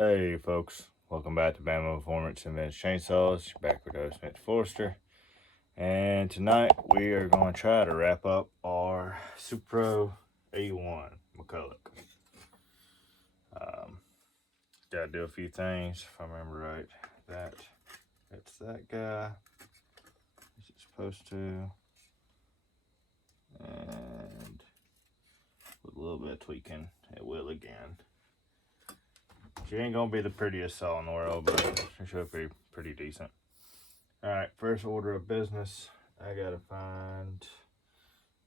Hey folks, welcome back to Bama Performance and Vince Chainsaws. You're back with O. Smith Forster. And tonight we are going to try to wrap up our Supro A1 McCulloch. Got to do a few things, if I remember right. That's that guy. Is it supposed to? And with a little bit of tweaking, it will again. She ain't gonna be the prettiest saw in the world, but it should be pretty decent. Alright, first order of business, I gotta find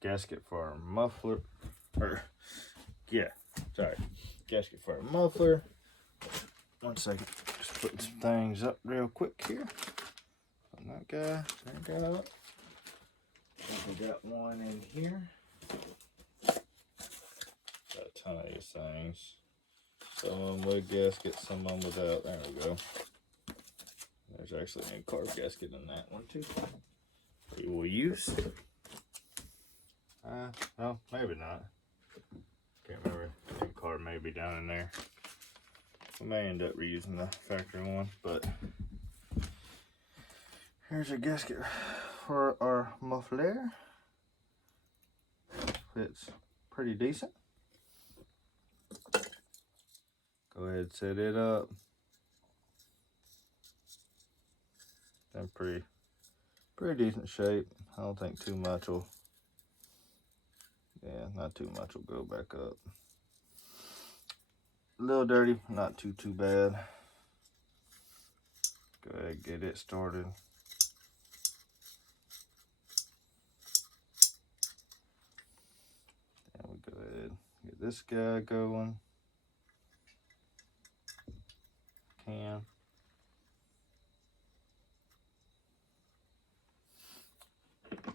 gasket for a muffler. Gasket for a muffler. 1 second, just putting some things up real quick here. On that guy, there we go. We got one in here. Got a ton of these things. Some of them with gasket, some of them without. There we go. There's actually a carb gasket in that one too. We will use. Well, maybe not. Can't remember. I think carb may be down in there. We may end up reusing the factory one, but here's a gasket for our muffler. Fits pretty decent. Go ahead and set it up. In pretty decent shape. I don't think too much will, not too much will go back up. A little dirty, not too bad. Go ahead and get it started. And we go ahead and get this guy going.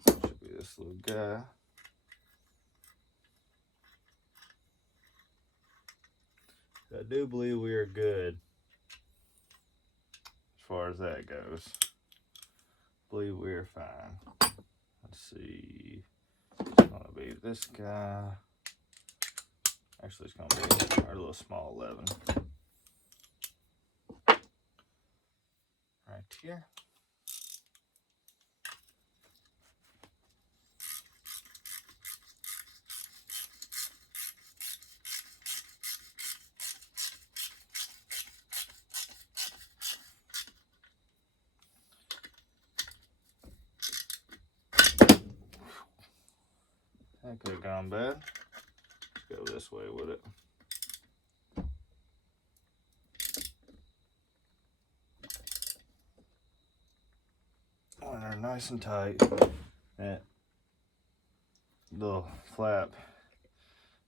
Should be this little guy. I do believe we are good as far as that goes. I believe we are fine. Let's see. It's gonna be this guy. Actually, it's gonna be our little small 11. Right here. That could have gone bad. Let's go this way with it. When they're nice and tight, that little flap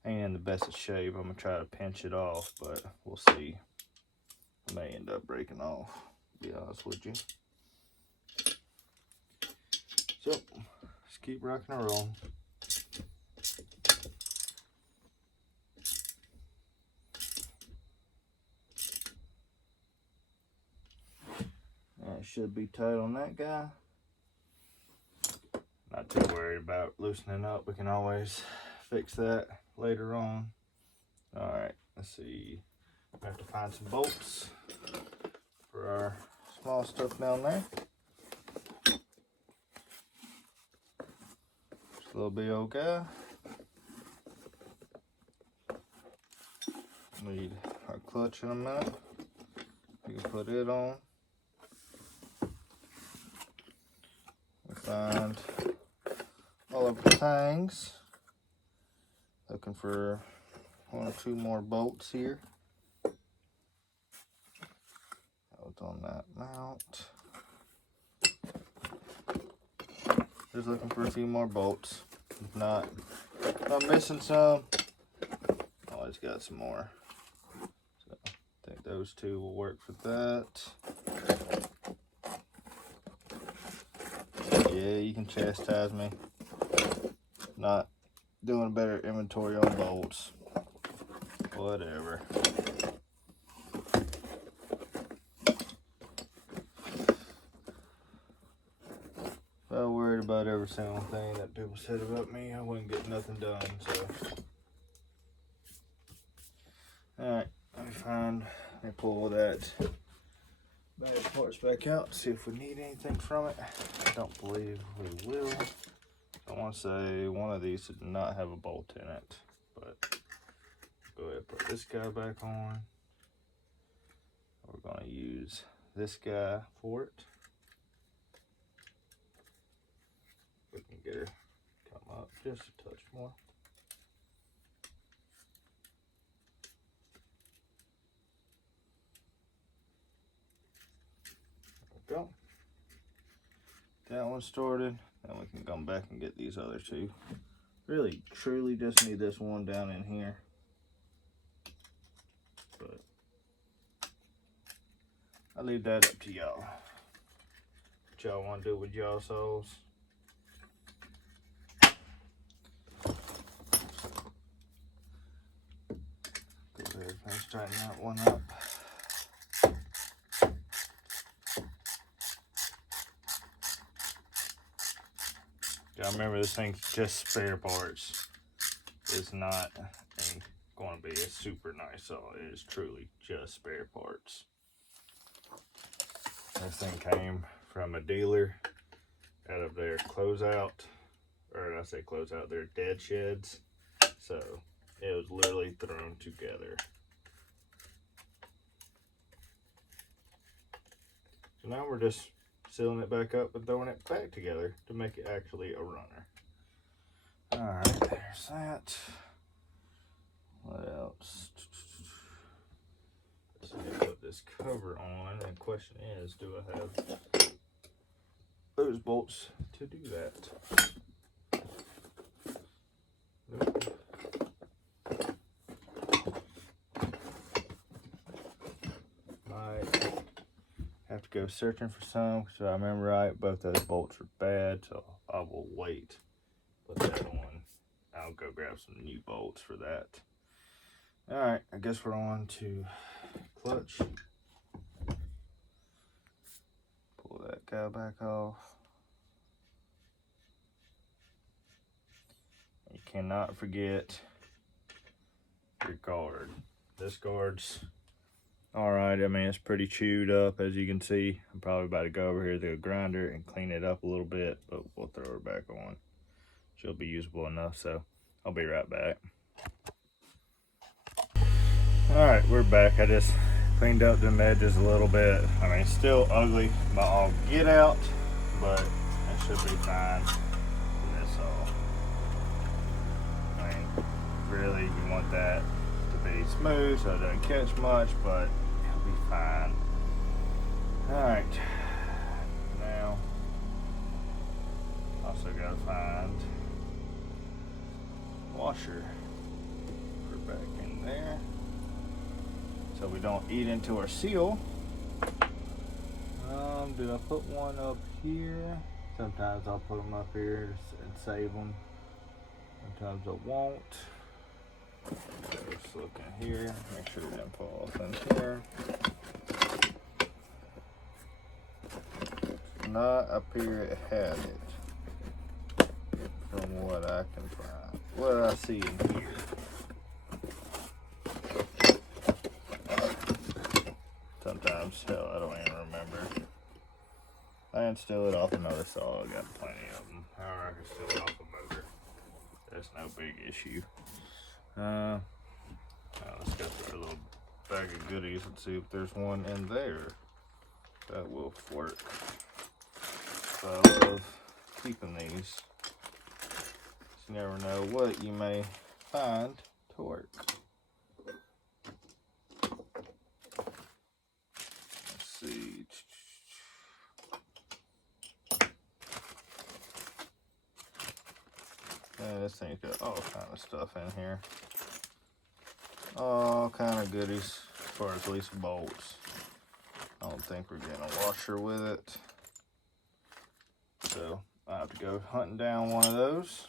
ain't in the best of shape. I'm gonna try to pinch it off, but we'll see. I may end up breaking off, to be honest with you. So, let's keep rocking and rolling. That should be tight on that guy. Not too worried about loosening up. We can always fix that later on. Alright, let's see. We have to find some bolts for our small stuff down there. Just a little big old guy. Need our clutch in a minute. We can put it on. We find all of the things. Looking for 1 or 2 more bolts here. Out on that mount. Just looking for a few more bolts. If not, if I'm missing some, always got some more. So I think those 2 will work for that. Yeah, you can chastise me. Not doing a better inventory on bolts. Whatever. If I worried about every single thing that people said about me, I wouldn't get nothing done, so. Alright, let me find Let me pull that bag parts back out, see if we need anything from it. I don't believe we will. I want to say one of these did not have a bolt in it, but go ahead and put this guy back on. We're going to use this guy for it. We can get her come up just a touch more. There we go. That one started. Then we can come back and get these other two. Really, truly just need this one down in here. But I'll leave that up to y'all. What y'all want to do with y'all souls? Go ahead and straighten that one up. Y'all remember, this thing's just spare parts. It's not going to be a super nice saw. It is truly just spare parts. This thing came from a dealer out of their closeout, or did I say closeout, their dead sheds. So it was literally thrown together. So now we're just sealing it back up and throwing it back together to make it actually a runner. Alright, there's that. What else? So I put this cover on, and the question is, do I have those bolts to do that? Nope. Might have to go searching for some, because I remember right, both those bolts are bad, so I will wait. Put that on. I'll go grab some new bolts for that. Alright, I guess we're on to clutch. Pull that guy back off. You cannot forget your guard. This guard's alright. I mean, it's pretty chewed up, as you can see. I'm probably about to go over here to a grinder and clean it up a little bit, but we'll throw her back on. She'll be usable enough, so I'll be right back. Alright, we're back. I just cleaned up them edges a little bit. I mean, still ugly by all get out, but it should be fine for this all. I mean, really, you want that to be smooth so it doesn't catch much, but it'll be fine. Alright, now also gotta find washer. Put back in there so we don't eat into our seal. Did I put one up here? Sometimes I'll put them up here and save them. Sometimes I won't. Let's look in here, make sure it doesn't fall off in here. Not up here, it had it. From what I can find. What I see in here. Sometimes, hell, I don't even remember. I can steal it off another saw. I got plenty of them. However, I can steal it off a motor. That's no big issue. Let's go through a little bag of goodies and see if there's one in there that will work. So I love keeping these. You never know what you may find to work. Let's see. Yeah, this thing's got all kind of stuff in here. All kind of goodies as far as at least bolts. I don't think we're getting a washer with it. So I have to go hunting down one of those.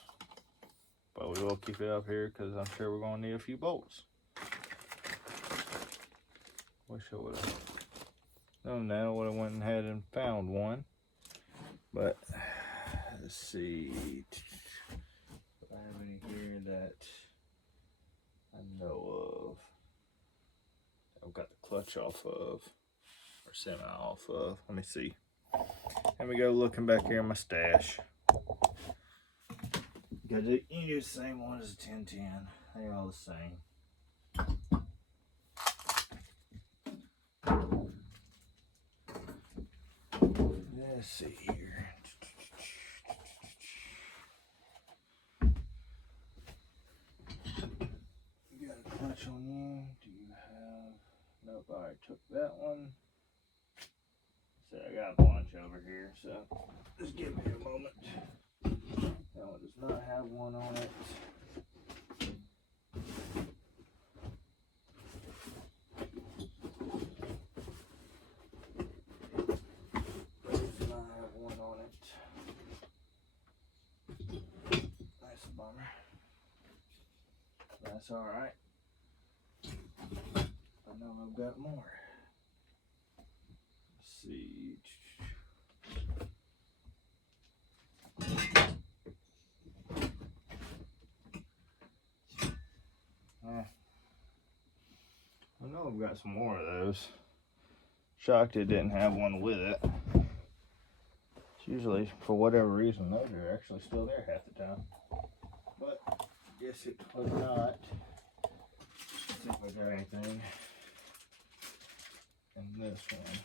But we will keep it up here because I'm sure we're going to need a few bolts. Wish I would have known that. I would have went ahead and found one. But let's see. Do I have any here that I know of? I've got the clutch off of, or semi off of. Let me see. Let me go looking back here in my stash. You use the same one as a 1010. They're all the same. Let's see here. You got a clutch on you? Do you have? Nope, I already took that one. So I got a bunch over here, so just give me a moment. That one does not have one on it. Those do not have one on it. That's a bummer. That's alright. I know I've got more. Let's see. I know I've got some more of those. Shocked it didn't have one with it. It's usually, for whatever reason, those are actually still there half the time. But, guess it was not. Let's see if I got anything in this one.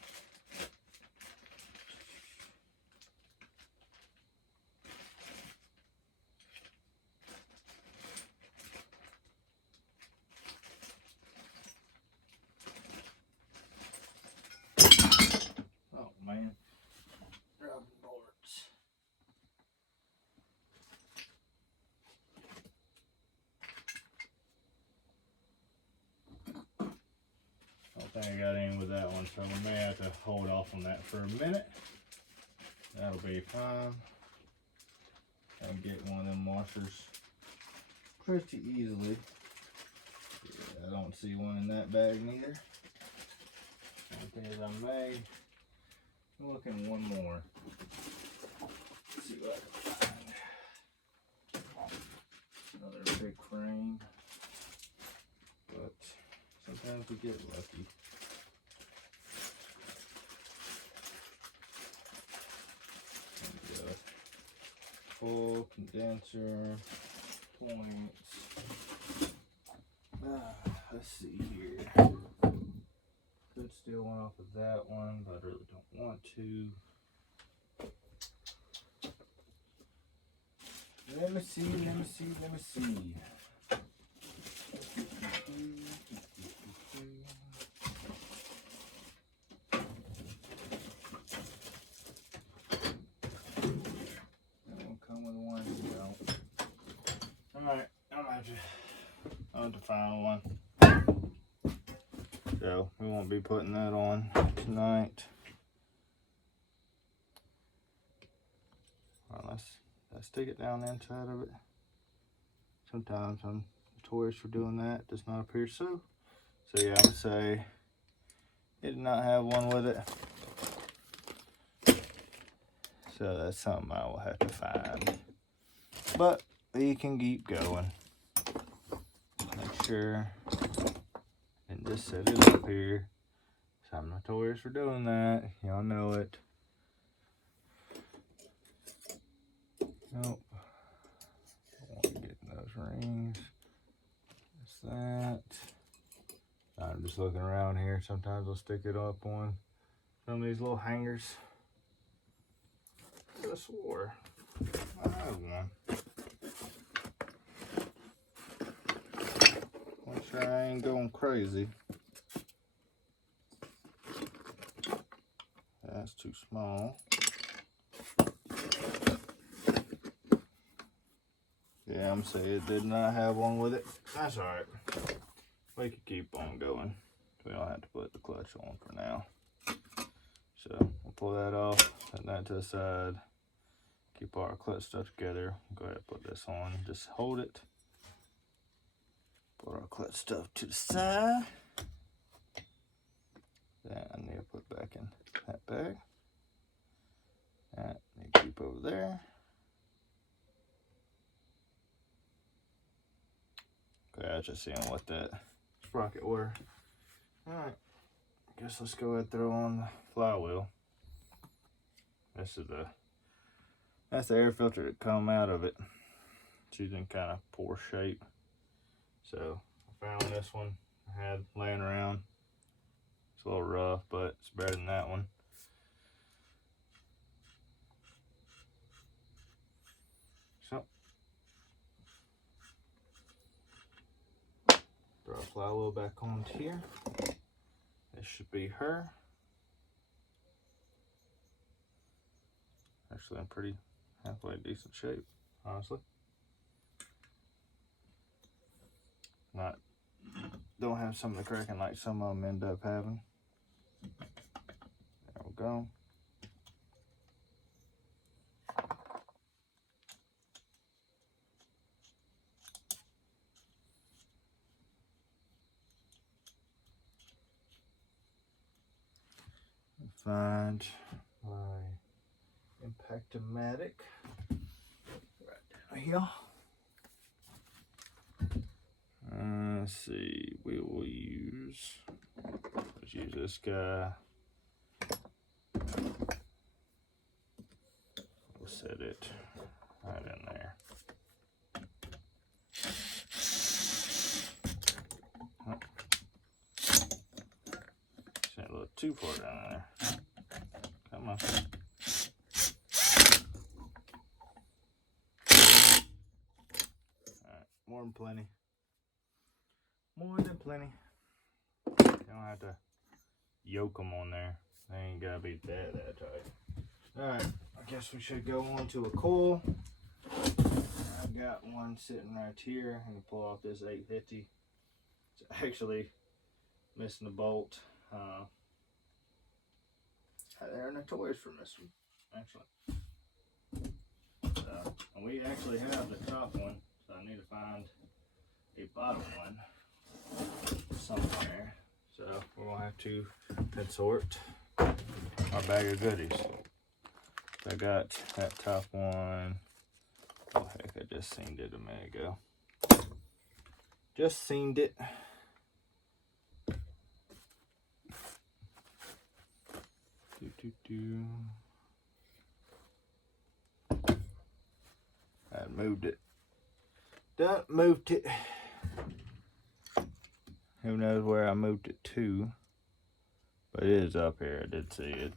Oh man, rubbing boards. I don't think I got any with that one, so we may have to hold off on that for a minute. That'll be fine. I can get one of them washers pretty easily. Yeah, I don't see one in that bag neither. One thing is I may look in one more. Let's see what I can find. Another big frame. But sometimes we get lucky. And, full condenser points. Let's see here. Could steal one off of that one, but I really don't want to. Let me see. That won't come with one. Alright, I'm on to the final one. So we won't be putting that on tonight. Well, let's stick it down the inside of it. Sometimes I'm notorious for doing that. Does not appear so. So yeah, I'm gonna say it did not have one with it. So that's something I will have to find. But we can keep going. Make sure and just set it up here. So I'm notorious for doing that. Y'all know it. Nope. Don't want to get those rings. Just that. I'm just looking around here. Sometimes I'll stick it up on some of these little hangers. I swore I had one. Make sure I ain't going crazy. That's too small. Yeah, I'm saying it did not have one with it. That's alright. We can keep on going. We don't have to put the clutch on for now. So we'll pull that off, set that to the side. Keep our clutch stuff together. Go ahead and put this on. Just hold it. Put our clutch stuff to the side. That I need to put back in that bag. That I need to keep over there. Okay, I was just seeing what that sprocket were. Alright. I guess let's go ahead and throw on the flywheel. This is that's the air filter that come out of it. She's in kind of poor shape. So I found this one I had laying around. It's a little rough, but it's better than that one. So throw a flywheel back on here. This should be her. Actually, in pretty halfway decent shape, honestly. Don't have some of the cracking like some of them end up having. There we go. Find my Impactomatic right down here. Let's see, we will let's use this guy. We'll set it right in there. Sent a little too far down there. Come on. Alright, more than plenty. More than plenty. You don't have to yoke them on there. They ain't gotta be that tight. Alright, I guess we should go on to a coil. I've got one sitting right here. I'm gonna pull off this 850. It's actually missing the bolt. They're notorious for missing, actually. And we actually have the top one, so I need to find a bottom one somewhere. So we're gonna have to consort our bag of goodies. So I got that top one. Oh heck, I just seen it a minute ago. Just seen it. I moved it. Done moved it. Who knows where I moved it to? But it is up here. I did see it.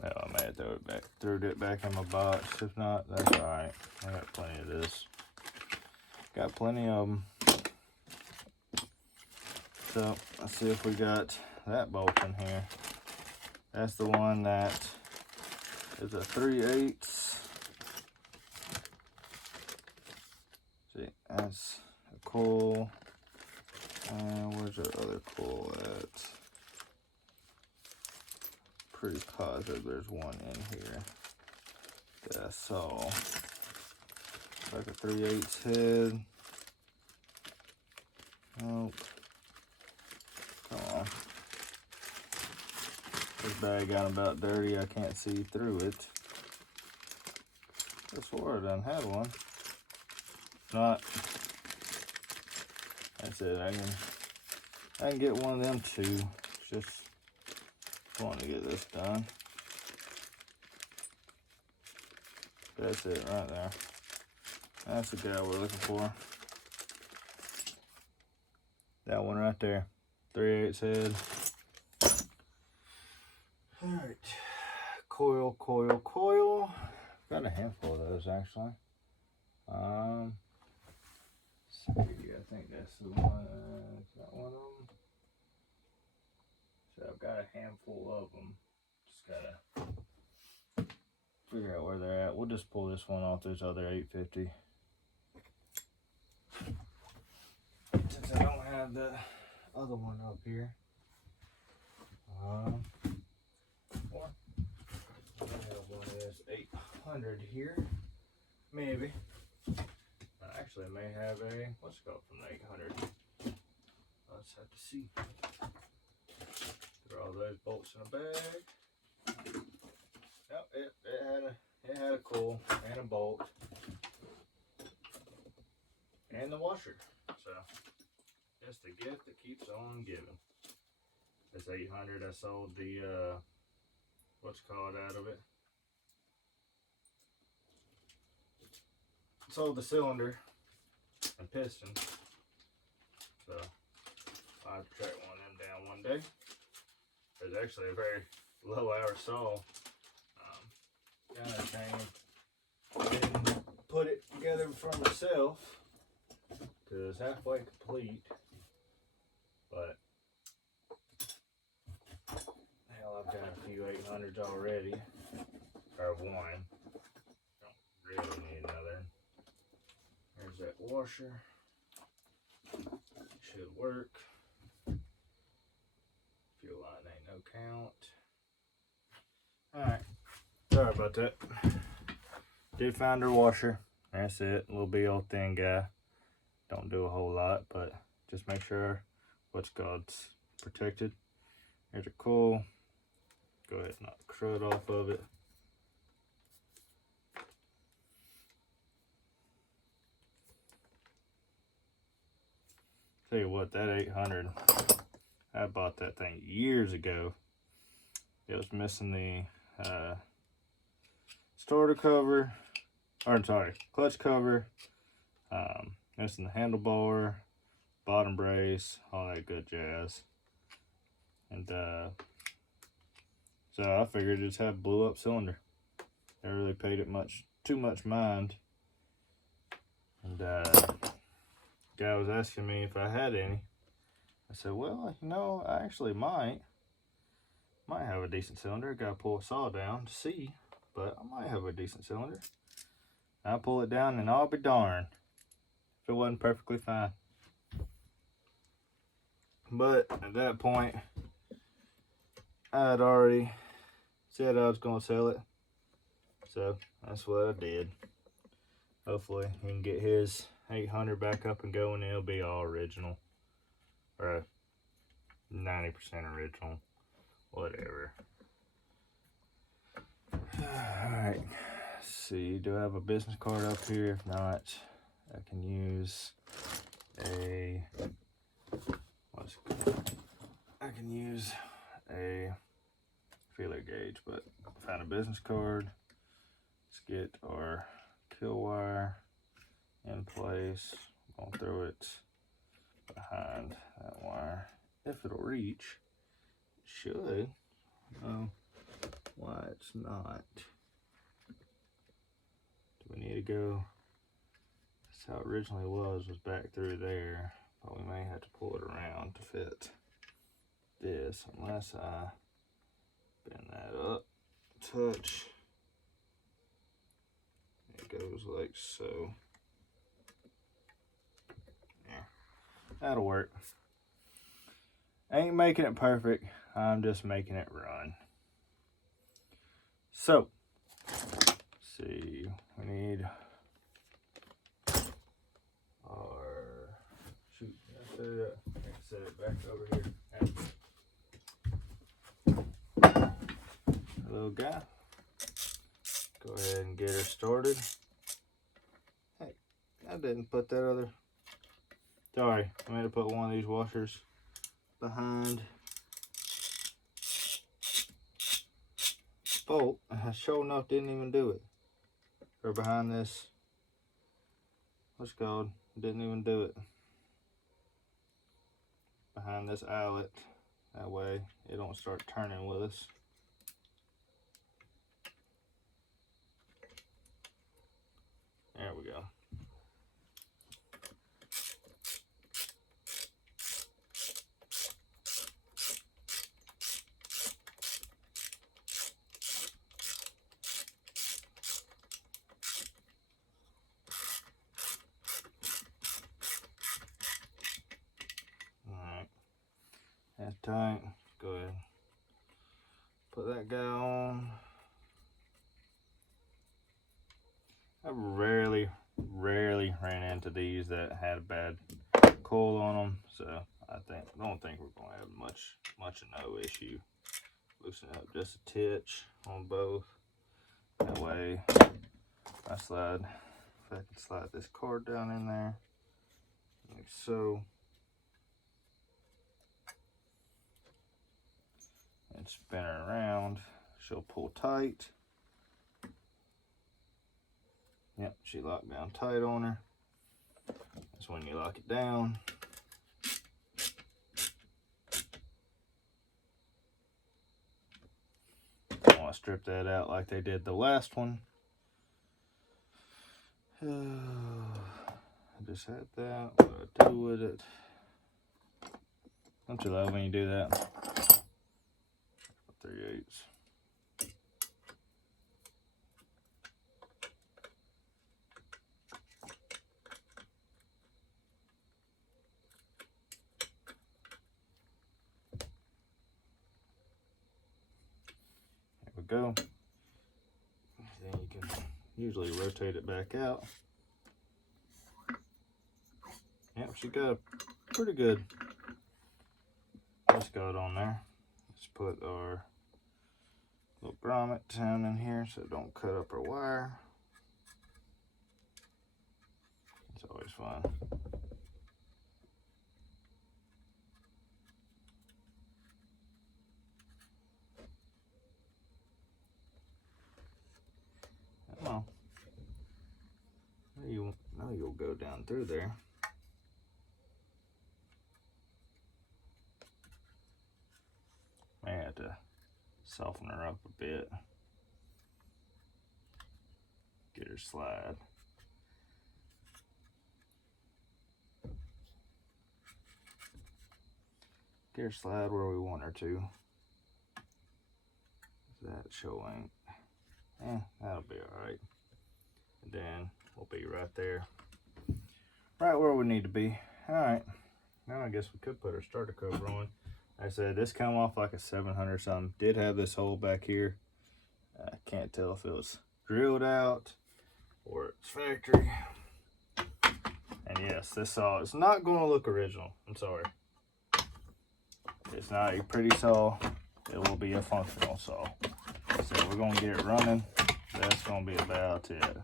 Well, I may have threw it back in my box. If not, that's alright. I got plenty of this. Got plenty of them. So let's see if we got that bolt in here. That's the one that is a 3/8. See, that's a coil. And where's the other coil at? Pretty positive there's one in here that I saw. Like a 3/8 head. Nope. Come on. This bag got about dirty. I can't see through it. I swore I done had one. Not. That's it. I can get one of them too. Just want to get this done. That's it right there. That's the guy we're looking for. That one right there. 3/8 head. Alright. Coil. Got a handful of those actually. See, I think that's the one. Is that one of them? So I've got a handful of them. Just gotta figure out where they're at. We'll just pull this one off this other 850. Since I don't have the other one up here. I have one of this 800 here. Maybe. I actually may have a, let's go from the 800. Let's have to see. Throw all those bolts in a bag. Yep, it had a coil and a bolt. And the washer. So It's the gift that keeps on giving. This 800, I sold the, what's called out of it. Sold the cylinder and piston. So I'll have to track one of them down one day. It's actually a very low hour saw. Kind of thing. Didn't put it together for myself because it's halfway complete. But hell, I've got a few 800s already, or one. Don't really need another. There's that washer. Should work. Fuel line ain't no count. Alright, sorry about that. Did find her washer. That's it. A little big old thin guy. Don't do a whole lot, but just make sure what's God's protected. Here's a coil. Go ahead and knock the crud off of it. Tell you what, that 800, I bought that thing years ago. It was missing the starter cover, or I'm sorry, clutch cover, missing the handlebar, bottom brace, all that good jazz. And so I figured it just had a blew up cylinder. Never really paid it too much mind. And guy was asking me if I had any. I said, well, you know, I actually might have a decent cylinder. I gotta pull a saw down to see, but I might have a decent cylinder. I'll pull it down and I'll be darned if it wasn't perfectly fine. But at that point, I had already said I was gonna sell it, so that's what I did. Hopefully he can get his 800 back up and going, and it'll be all original, or 90% original, whatever. Alright, let's see, do I have a business card up here? If not, I can use a, I can use a feeler gauge, but found a business card. Let's get our kill wire in place. I'm gonna throw it behind that wire. If it'll reach, it should. Oh, why it's not. Do we need to go? That's how it originally was back through there, but we may have to pull it around to fit this, unless I bend that up, touch. It goes like so. Yeah, that'll work. Ain't making it perfect, I'm just making it run. So, let's see, we need our, shoot, I can set it back over here. Little guy. Go ahead and get her started. Hey, I didn't put that other, sorry, I meant to put one of these washers behind bolt. I sure enough didn't even do it. Or behind this, what's it called? Didn't even do it. Behind this eyelet. That way it don't start turning with us. There we go. Alright. That's tight. Go ahead. Put that guy on. I rarely ran into these that had a bad coil on them, so I don't think we're gonna have much of no issue. Loosen up just a titch on both. That way, if I can slide this cord down in there, like so. and spin her around, she'll pull tight. Yep, she locked down tight on her. That's when you lock it down. I want to strip that out like they did the last one. I just had that. What do I do with it? Don't you love when you do that? 3/8. There we go. Then you can usually rotate it back out. Yep, she got a pretty good waistcoat on there. Let's put our little grommet down in here so it don't cut up our wire. It's always fun. Well, now you'll go down through there. May have to soften her up a bit. Get her slide. Get her slide where we want her to. That showing. That'll be alright. And then we'll be right there. Right where we need to be. Alright. Now I guess we could put our starter cover on. Like I said, this come off like a 700 something. Did have this hole back here. I can't tell if it was drilled out or it's factory. And yes, this saw is not going to look original. I'm sorry. It's not a pretty saw. It will be a functional saw. So we're going to get it running. That's going to be about it.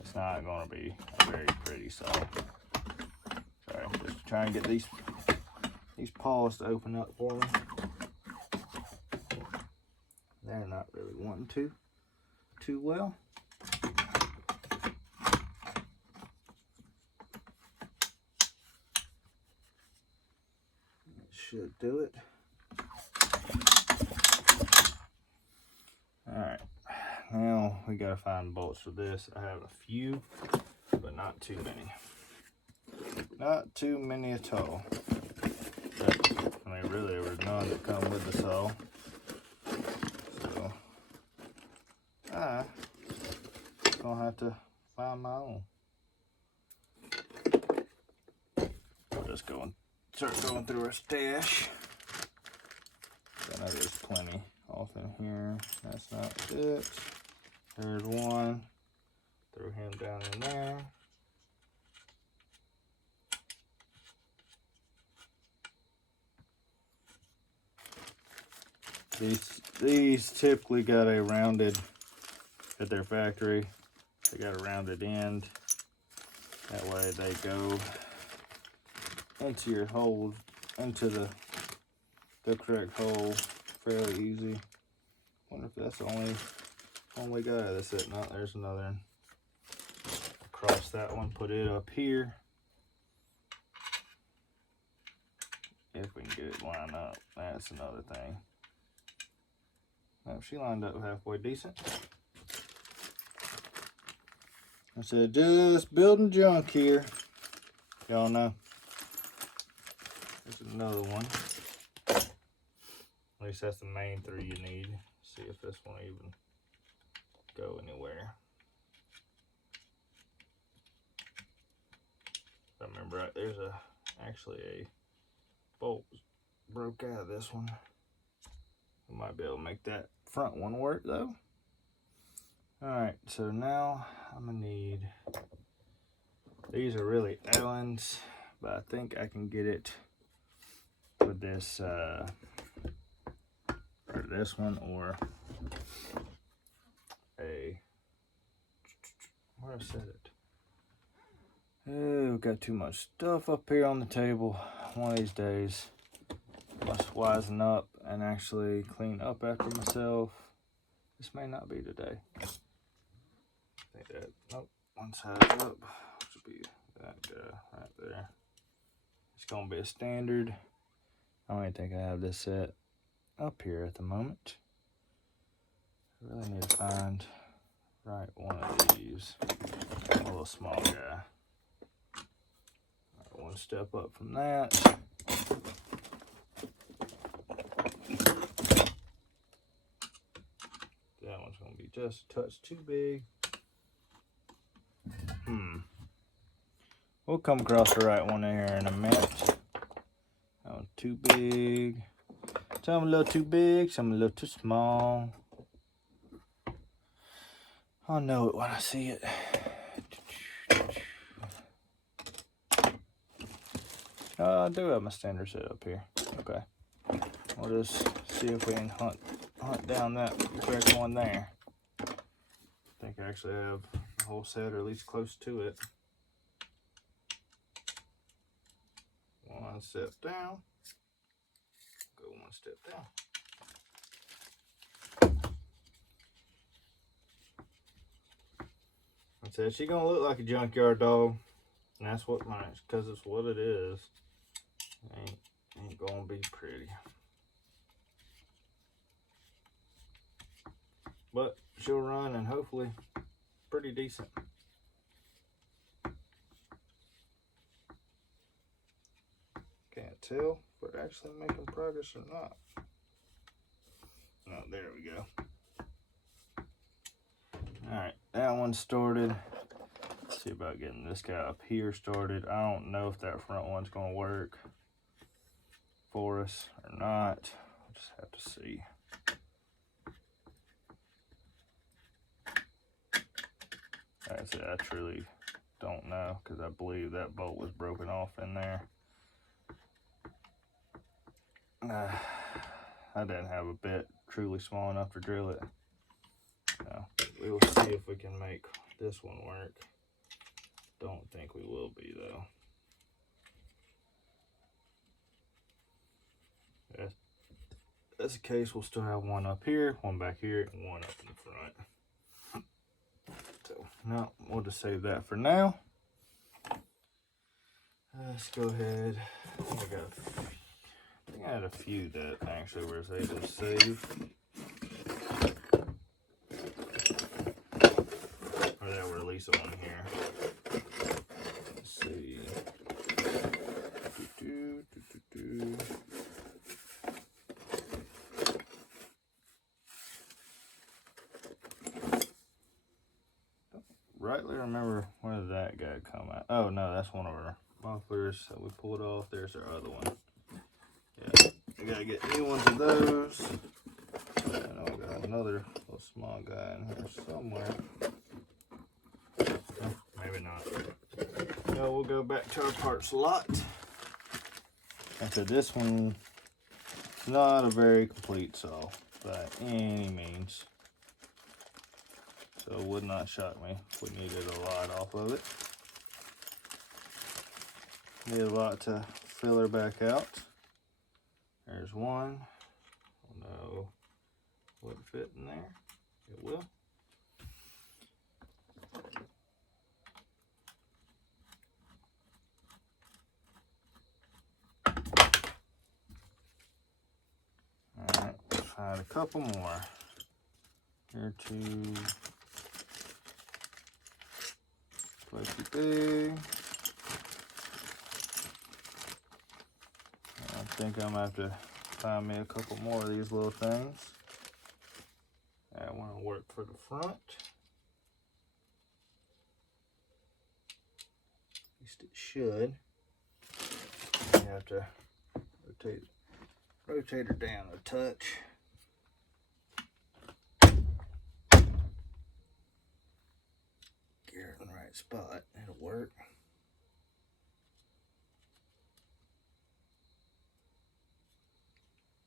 It's not going to be a very pretty saw. Sorry, just trying to get these paws to open up for me. They're not really wanting to too well. That should do it. Alright, now we gotta find bolts for this. I have a few, but not too many. Not too many at all. But, I mean, really, there was none that come with the saw. So, I'm gonna have to find my own. We'll just go and start going through our stash. I know there's plenty off in here. That's not it. There's one. Throw him down in there. These typically got a rounded, at their factory, they got a rounded end. That way they go into your hole, into the correct hole fairly easy. Wonder if that's the only guy that's it. No, there's another one. Cross that one, put it up here. If we can get it lined up, that's another thing. Oh, she lined up halfway decent. I said, just building junk here. Y'all know. There's another one. At least that's the main three you need. See if this one even go anywhere. If I remember right, there's actually a bolt broke out of this one. We might be able to make that front one work though. Alright, so now I'm gonna need, these are really Allen's, but I think I can get it with this or this one, or a, where I set it. Oh, we've got too much stuff up here on the table. One of these days, must wisen up and actually clean up after myself. This may not be today. I think that, nope, one side's up, which will be that guy right there. It's gonna be a standard. I don't even think I have this set up here at the moment. I really need to find right one of these. A little small guy. Right, one step up from that. That one's gonna be just a touch too big. We'll come across the right one here in a minute. That one's too big. Some a little too big, some a little too small. I'll know it when I see it. I do have my standard set up here. Okay. We'll just see if we can hunt down that correct one there. I think I actually have the whole set, or at least close to it. One step down. Go one step down. I said she's gonna look like a junkyard dog, and that's what mine is, because it's what it is. Ain't gonna be pretty, but she'll run and hopefully pretty decent. Can't tell if we're actually making progress or not. Oh, there we go. Alright, that one started. Let's see about getting this guy up here started. I don't know if that front one's going to work for us or not. We'll just have to see. That's it. I truly don't know, because I believe that bolt was broken off in there. I didn't have a bit truly small enough to drill it. No, we will see if we can make this one work. Don't think we will be, though. If that's the case, we'll still have one up here, one back here, and one up in the front. So, no, we'll just save that for now. Let's go ahead. I had a few that actually was able to save. Or that will release on here. Let's see. Don't rightly remember where that guy come out. Oh no, that's one of our mufflers that we pulled off. There's our other one. Yeah, we gotta get new ones of those. I know I got another little small guy in here somewhere. Maybe not. No, we'll go back to our parts lot. Like I said, this one is not a very complete saw by any means. So it would not shock me if we needed a lot off of it. Need a lot to fill her back out. There's one. No, would it fit in there? It will. Alright, let's find a couple more. Here to play too big. I think I'm gonna have to find me a couple more of these little things. That one will work for the front. At least it should. You have to rotate her down a touch. Get her in the right spot. It'll work.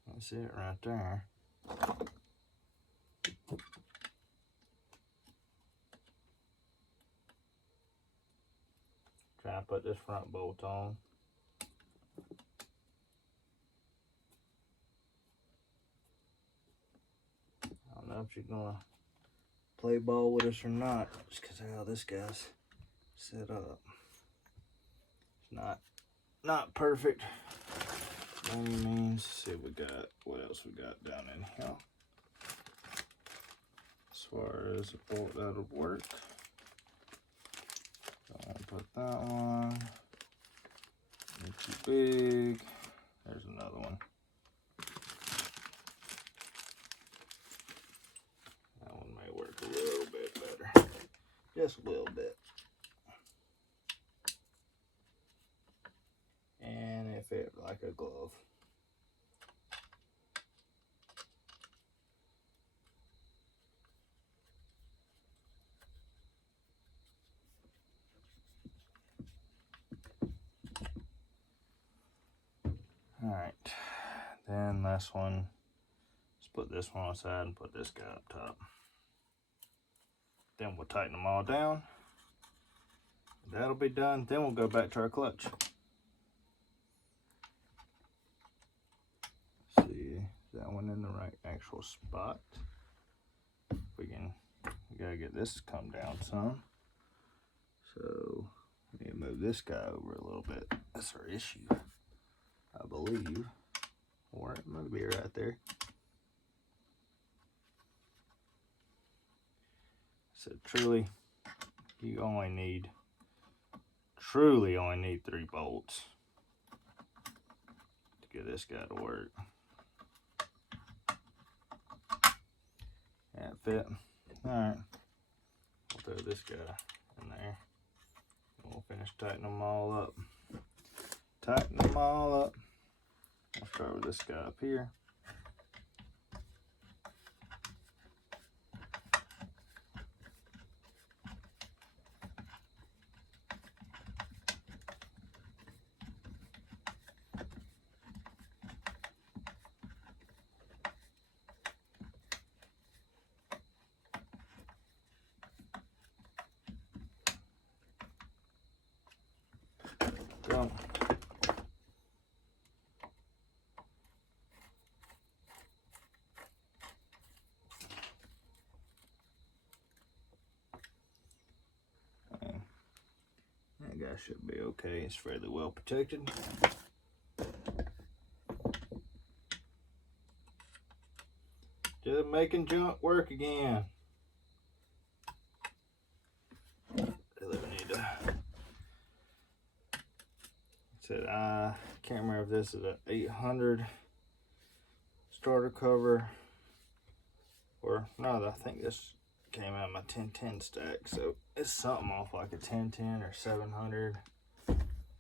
That's it right there. Try to put this front bolt on. know if she's gonna play ball with us or not, just because of how this guy's set up. It's not perfect by any means. Let's see what else we got down in here. As far as a bolt that'll work. Don't want to put that one. It's too big. There's another one. That one may work a little bit better. Just a little bit. And it fit like a glove. Alright, then last one, let's put this one aside and put this guy up top. Then we'll tighten them all down. That'll be done. Then we'll go back to our clutch. See, is that one in the right actual spot? We gotta get this to come down some. So we need to move this guy over a little bit. That's our issue, I believe. Or it might be right there. So truly only need 3 bolts to get this guy to work. That fit. Alright. We'll throw this guy in there. And we'll finish tightening them all up. Tighten them all up. I'll start with this guy up here. Go. That guy should be okay. It's fairly well protected. Just making junk work again. Really need to. Said I can't remember if this is an 800 starter cover or no. I think this came out of my 1010 stack, so it's something off like a 1010 or 700,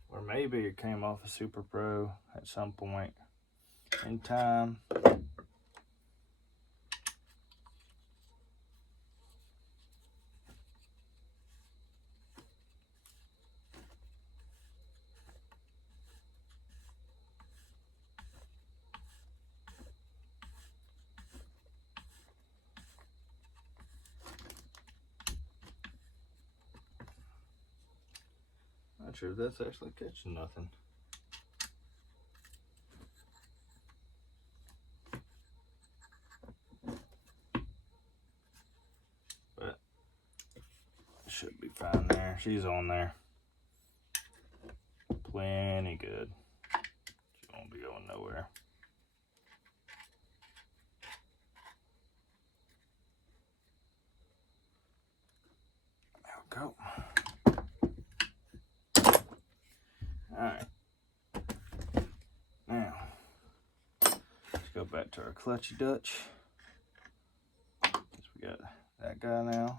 or maybe it came off a Super Pro at some point in time. Not sure if that's actually catching nothing. But it should be fine there. She's on there. Plenty good. She won't be going nowhere. There we go. Alright, now let's go back to our clutchy Dutch. We got that guy now.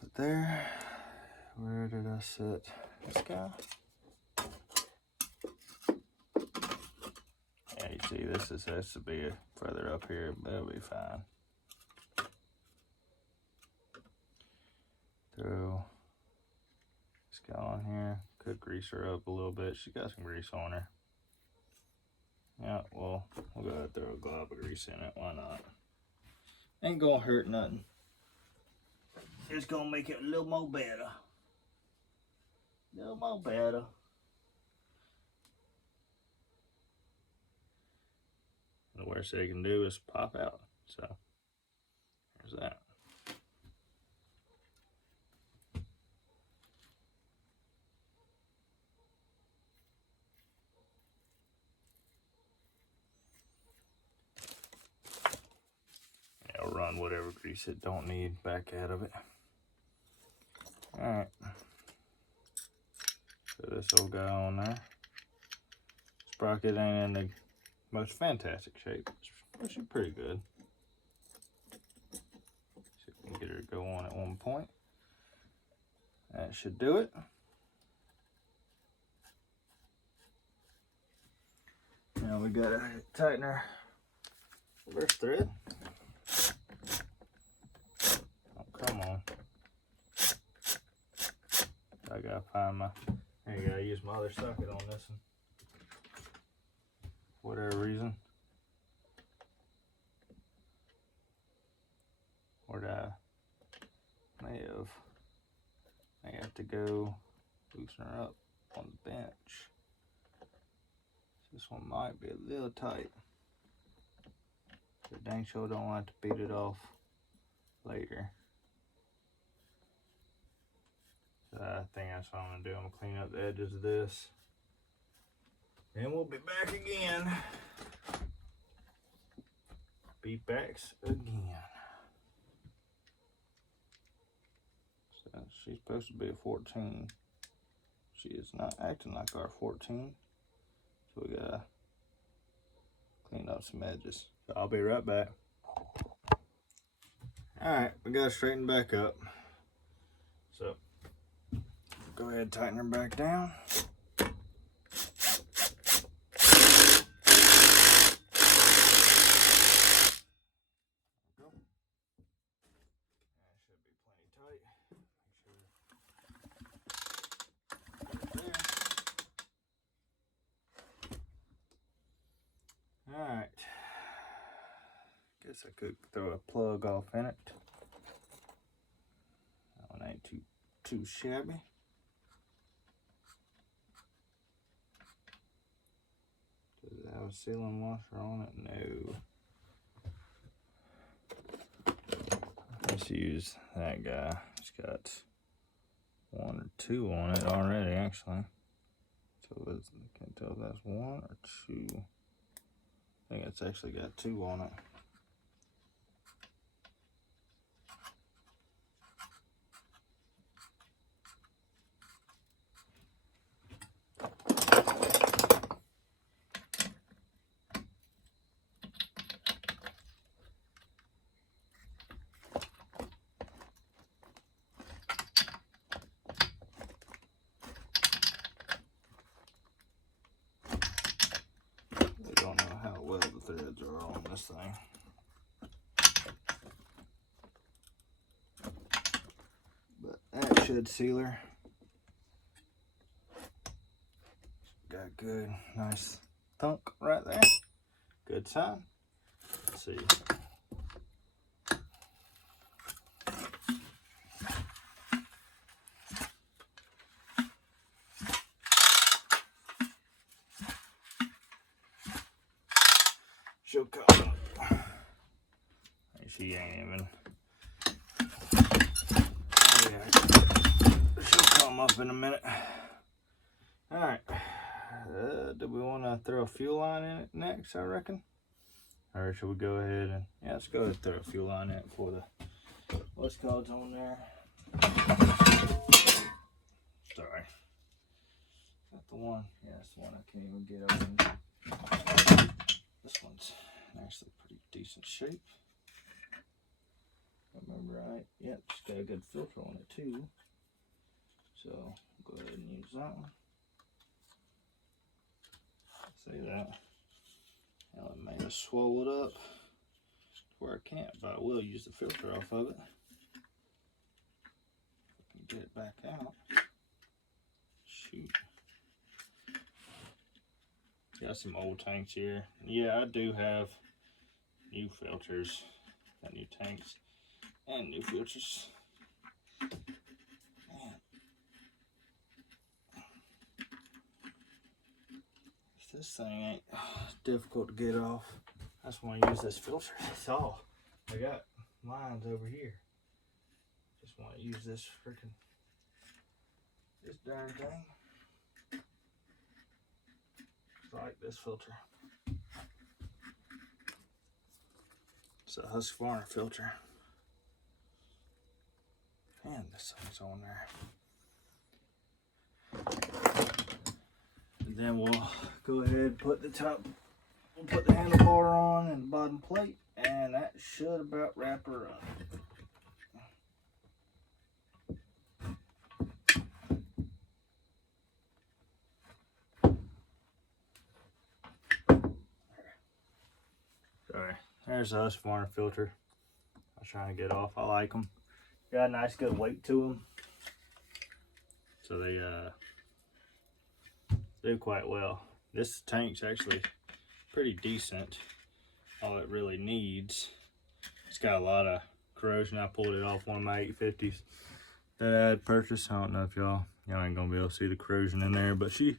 Put there. Where did I set this guy? Yeah, you see this has to be further up here, but it'll be fine. Throw this guy on here. Could grease her up a little bit. She got some grease on her. Yeah, well, we'll go ahead and throw a glob of grease in it. Why not? Ain't gonna hurt nothing. It's gonna make it a little more better. A little more better. worst they can do is pop out. So there's that. I'll run whatever grease it don't need back out of it. Alright. So this old guy on there. Sprocket ain't in the most fantastic shape. It's actually pretty good. See if we can get her to go on at one point. That should do it. Now we gotta tighten our reverse thread. Oh, come on. I gotta find my, I gotta use my other socket on this one. Whatever reason. Or I may have to go loosen her up on the bench. This one might be a little tight. So dang sure don't want to beat it off later. So I think that's what I'm gonna do. I'm gonna clean up the edges of this. And we'll be back again. Be backs again. So she's supposed to be a 14. She is not acting like our 14. So we gotta clean up some edges. So I'll be right back. Alright, we gotta straighten back up. So go ahead and tighten her back down. Alright, guess I could throw a plug off in it. That one ain't too shabby. Does it have a sealing washer on it? No. Let's use that guy. It's got 1 or 2 on it already, actually. So I can't tell if that's 1 or 2. I think it's actually got 2 on it. I don't know how well the threads are on this thing. But that should seal her. Got good, nice thunk right there. Good sign. Let's see. She'll come up. She ain't even. Yeah, she'll come up in a minute. Alright. Do we want to throw a fuel line in it next, I reckon? Or should we go ahead and, yeah, let's go ahead and throw a fuel line in it for the, what's called on there. Sorry. Is that the one? Yeah, that's the one I can't even get open. This one's actually pretty decent shape. If I remember right. Yep, it's got a good filter on it too. So go ahead and use that one. See that? Now it may have swelled up to where I can't, but I will use the filter off of it. If I can get it back out. Shoot. Got some old tanks here. Yeah, I do have new filters. Got new tanks and new filters. Man. This thing ain't difficult to get off. I just want to use this filter. That's all. I got lines over here. Just want to use this darn thing. Just like this filter. It's a Husqvarna filter. And this thing's on there. And then we'll go ahead and put the handlebar on and the bottom plate, and that should about wrap her up. Sorry, there's the Husqvarna filter. I was trying to get off. I like them. Got a nice good weight to them. So they do quite well. This tank's actually pretty decent. All it really needs, it's got a lot of corrosion. I pulled it off one of my 850s that I had purchased. I don't know if y'all ain't gonna be able to see the corrosion in there, but she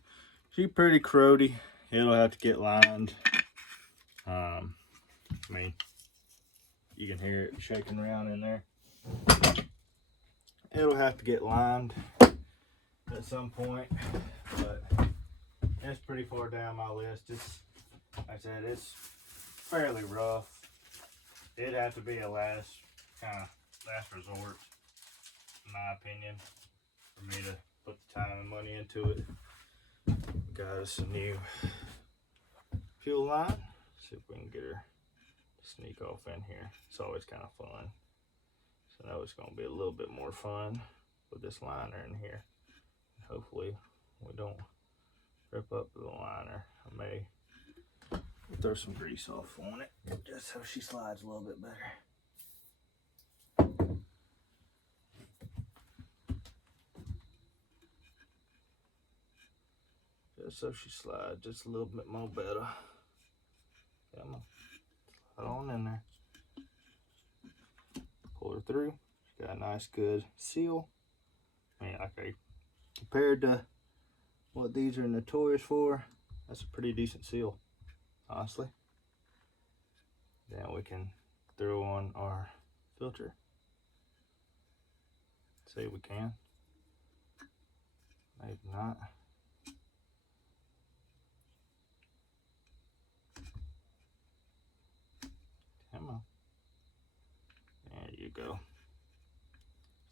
pretty corrody. It'll have to get lined. I mean, you can hear it shaking around in there. It'll have to get lined at some point, but it's pretty far down my list. It's, like I said, it's fairly rough. It'd have to be a last resort, in my opinion, for me to put the time and money into it. Got us a new fuel line. See if we can get her to sneak off in here. It's always kind of fun. So I know it's going to be a little bit more fun with this liner in here. Hopefully we don't rip up the liner. I may throw some grease off on it just so she slides a little bit better. Just so she slides just a little bit more better. Come on, slide on in there. Pull her through. She's got a nice good seal. I mean, okay, compared to what these are notorious for, that's a pretty decent seal, honestly. Then we can throw on our filter. See if we can. Maybe not. Come on. There you go.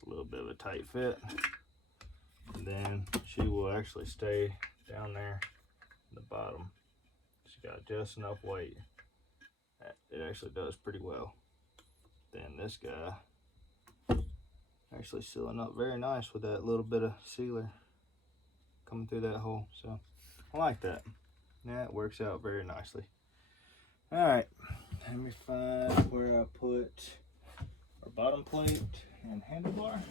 A little bit of a tight fit. And then she will actually stay down there at the bottom. She got just enough weight. It actually does pretty well. Then this guy actually sealing up very nice with that little bit of sealer coming through that hole. So I like that. Yeah, it works out very nicely. All right, let me find where I put our bottom plate and handlebar.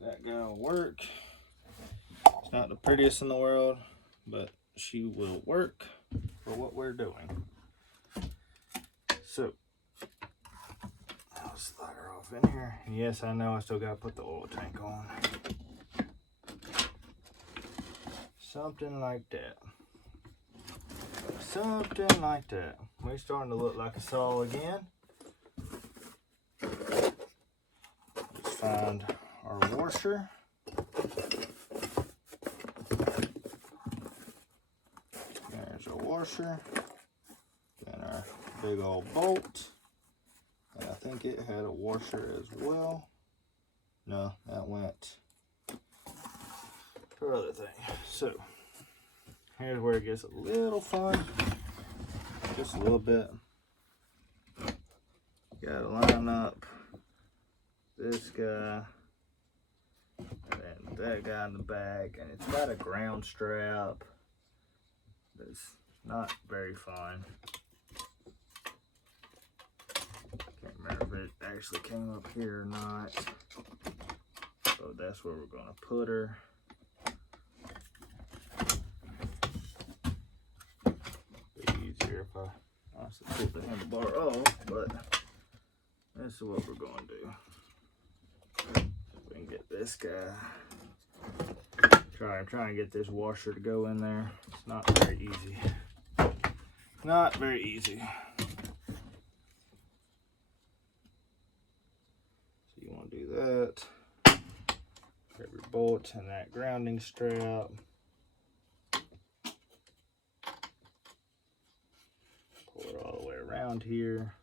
That guy will work. It's not the prettiest in the world, but she will work for what we're doing. So I'll slide her off in here. And yes, I know I still got to put the oil tank on. Something like that. Something like that. We're starting to look like a saw again. Let's find our washer. There's a washer. And our big old bolt. And I think it had a washer as well. No, that went to our other thing. So here's where it gets a little fun. Just a little bit. Gotta line up this guy and then that guy in the back, and it's got a ground strap that's not very fun. Can't remember if it actually came up here or not. So that's where we're gonna put her. Easier if I honestly pull the handlebar off, but this is what we're going to do. We can get this guy. I'm trying to get this washer to go in there. It's not very easy. Not very easy. So you want to do that. Grab your bolts and that grounding strap. Pull it all the way around here.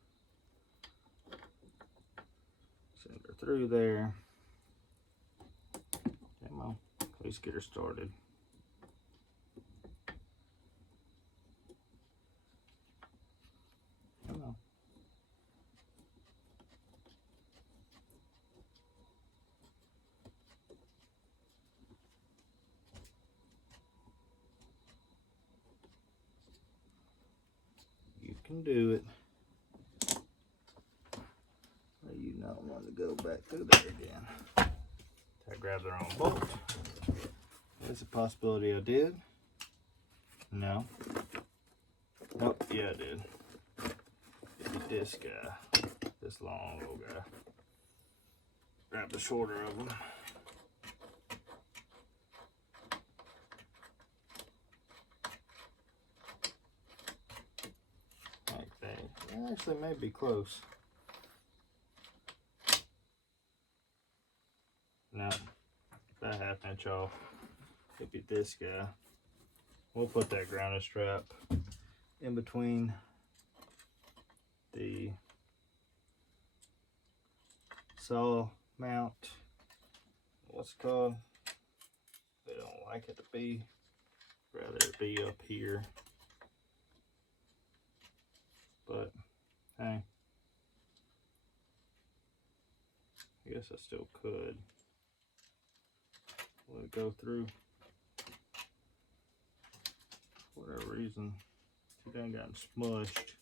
Send her through there. Come on, at least get her started. Come on. You can do it. You not want to go back through there again. I grabbed the wrong bolt. There's a possibility I did. No. Nope, yeah I did. Maybe this guy. This long little guy. Grab the shorter of them. Like that. It actually may be close. No, about ½ inch off. Could be this guy. We'll put that grounding strap in between the saw mount. What's it called? They don't like it to be. Rather it be up here. But hey, I guess I still could. Let it go through. For whatever reason, it done gotten smushed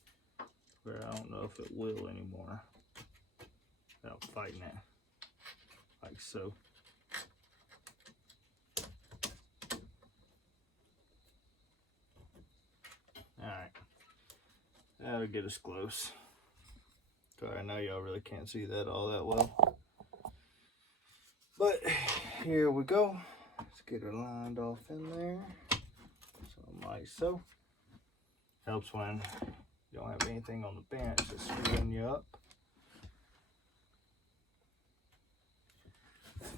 where I don't know if it will anymore without fighting it, like so. Alright, that'll get us close. Sorry, I know y'all really can't see that all that well. But here we go. Let's get her lined off in there. Something like so. Helps when you don't have anything on the bench that's screwing you up.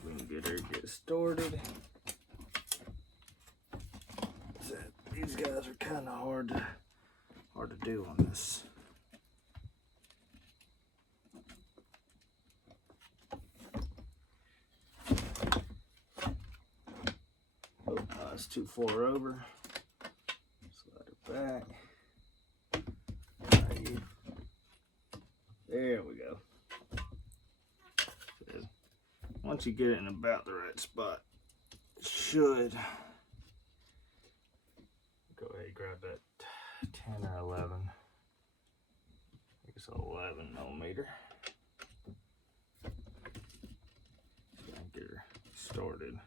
We can get her started. These guys are kind of hard to do on this. It's too far over. Slide it back. Right. There we go. So once you get it in about the right spot, it should. Go ahead and grab that 10 or 11. I think it's 11 millimeter. So I can get her started.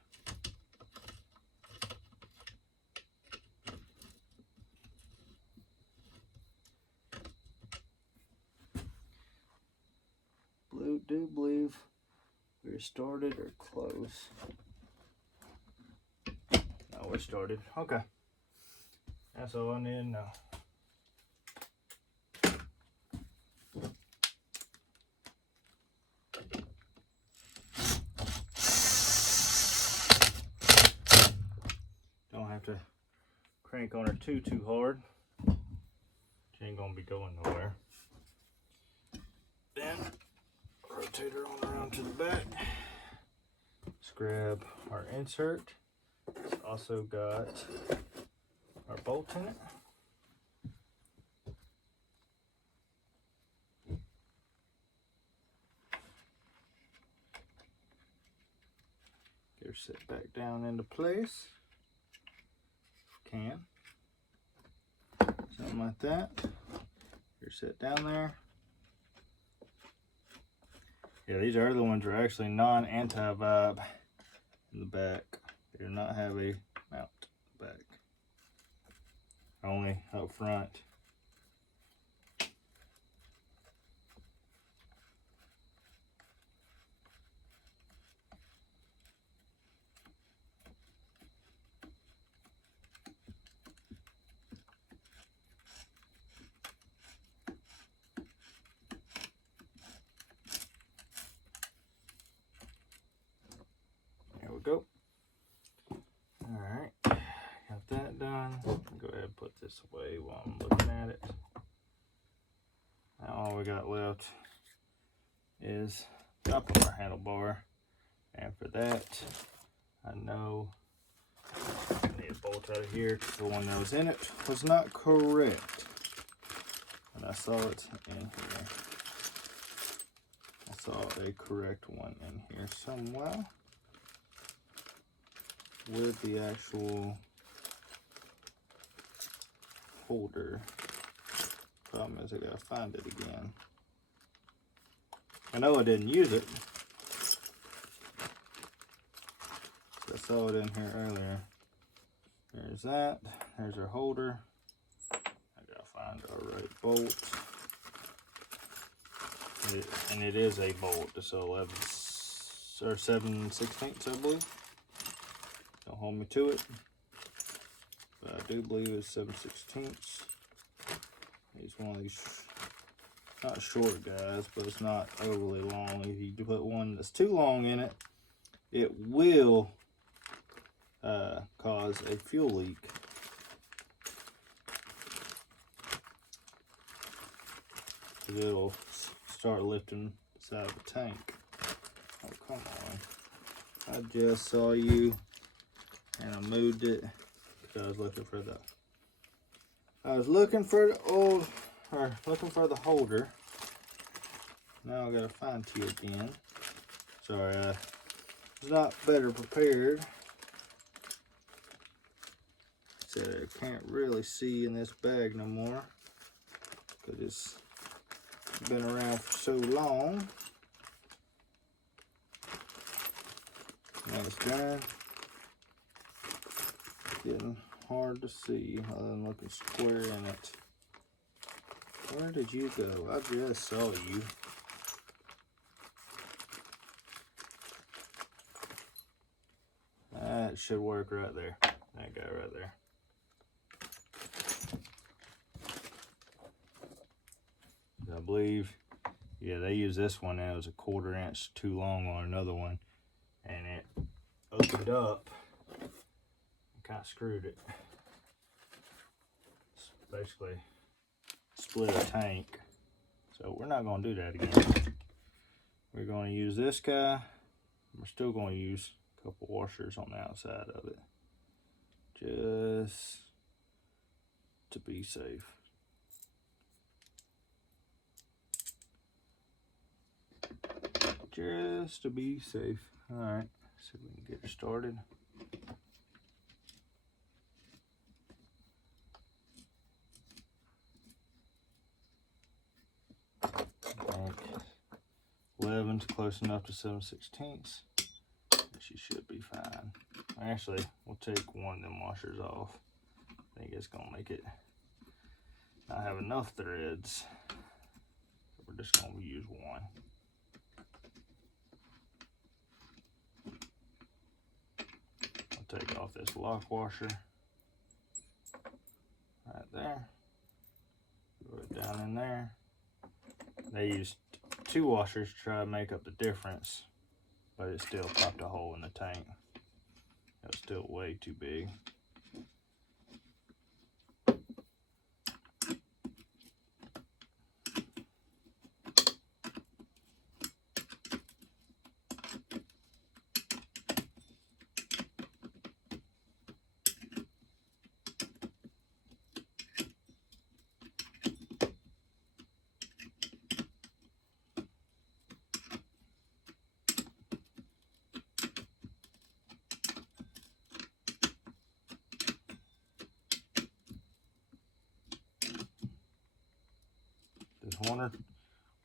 Do believe we're started or close. No, we're started. Okay. That's all I need to know. Don't have to crank on her too hard. She ain't gonna be going nowhere. Then rotate her on around to the back. Let's grab our insert. It's also got our bolt in it. Get her set back down into place. If we can. Something like that. Get her set down there. Yeah, these other ones are actually non-anti-vibe in the back. They do not have a mount back. Only up front. done. Go ahead and put this away while I'm looking at it. Now all we got left is top of our handlebar. And for that, I know I need a bolt out of here because the one that was in it was not correct. And I saw it in here. I saw a correct one in here somewhere with the actual holder. Problem is I gotta find it again. I know I didn't use it. I saw it in here earlier. There's that. There's our holder. I gotta find our right bolt. And it is a bolt. It's 11 or 7/16, I believe. Don't hold me to it. But I do believe it's 7/16. He's one of these, not short guys, but it's not overly long. If you put one that's too long in it, it will cause a fuel leak. It'll start lifting the side of the tank. Oh, come on. I just saw you and I moved it because I was looking for the old, or looking for the holder. Now I gotta find you again. Sorry, I was not better prepared. So I can't really see in this bag no more because it's been around for so long. Now it's done. Getting hard to see other than looking square in it. Where did you go? I just saw you. That should work right there. That guy right there. I believe, yeah, they use this one that was a 1/4 inch too long on another one, and it opened up and kind of screwed it. It's basically split a tank. So we're not going to do that again. We're going to use this guy. We're still going to use a couple washers on the outside of it, just to be safe. Just to be safe. All right, so we can get her started. I think 11's close enough to 7/16. She should be fine. Actually, we'll take one of them washers off. I think it's gonna make it not have enough threads. So we're just gonna use one. I'll take off this lock washer right there. Throw it down in there. They used 2 washers to try to make up the difference, but it still popped a hole in the tank. It was still way too big.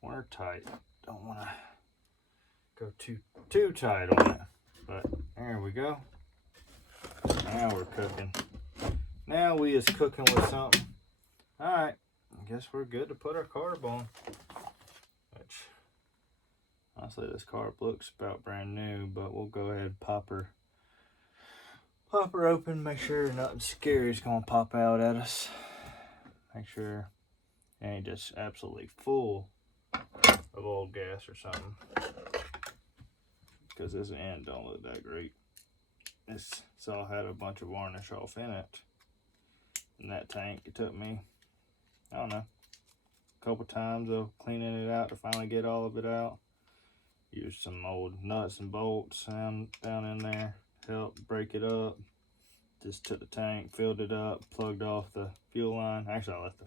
Want her tight. Don't want to go too tight on it. But there we go. Now we're cooking. Now we is cooking with something. All right, I guess we're good to put our carb on. Which honestly, this carb looks about brand new, but we'll go ahead and pop her open. Make sure nothing scary is gonna pop out at us. Make sure it ain't just absolutely full of old gas or something, because this end don't look that great. It's all had a bunch of varnish off in it. in that tank. It took me, I don't know, a couple times of cleaning it out to finally get all of it out. Used some old nuts and bolts down in there, helped break it up. Just took the tank, filled it up, plugged off the fuel line. Actually, I left the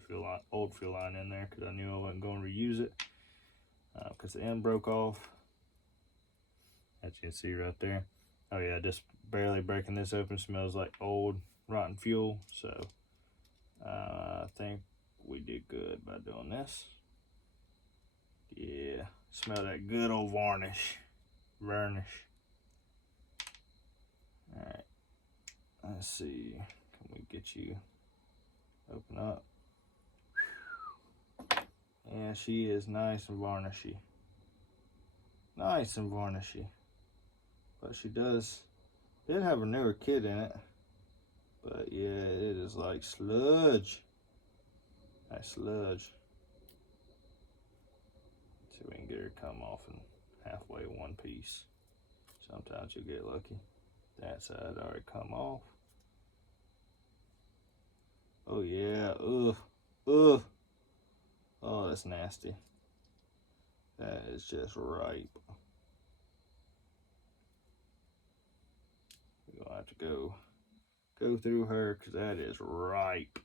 old fuel line in there because I knew I wasn't going to reuse it because the end broke off. As you can see right there. Oh yeah, just barely breaking this open. Smells like old rotten fuel. So I think we did good by doing this. Yeah, smell that good old varnish. All right, let's see. Can we get you open up? Yeah, she is nice and varnishy. Nice and varnishy. But she did have a newer kit in it. But yeah, it is like sludge. Nice sludge. Let's see if we can get her to come off in halfway one piece. Sometimes you'll get lucky. That side already come off. Oh yeah, ugh, ugh. Oh, that's nasty. That is just ripe. We're gonna have to go through her because that is ripe.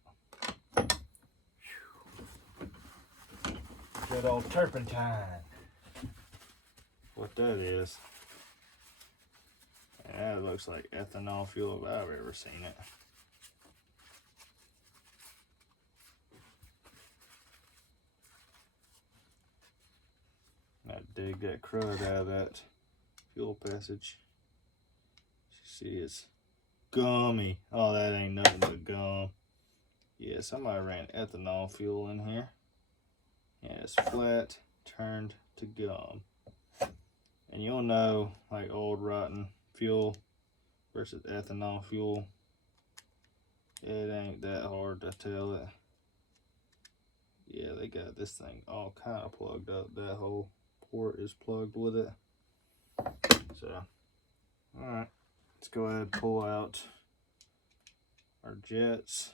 Good old turpentine. What that is. That looks like ethanol fuel if I've ever seen it. I dig that crud out of that fuel passage. You see, it's gummy. Oh, that ain't nothing but gum. Yeah, somebody ran ethanol fuel in here. Yeah, it's flat, turned to gum. And you'll know, like old rotten fuel versus ethanol fuel, it ain't that hard to tell it. Yeah, they got this thing all kind of plugged up. That whole port is plugged with it. So, all right, let's go ahead and pull out our jets.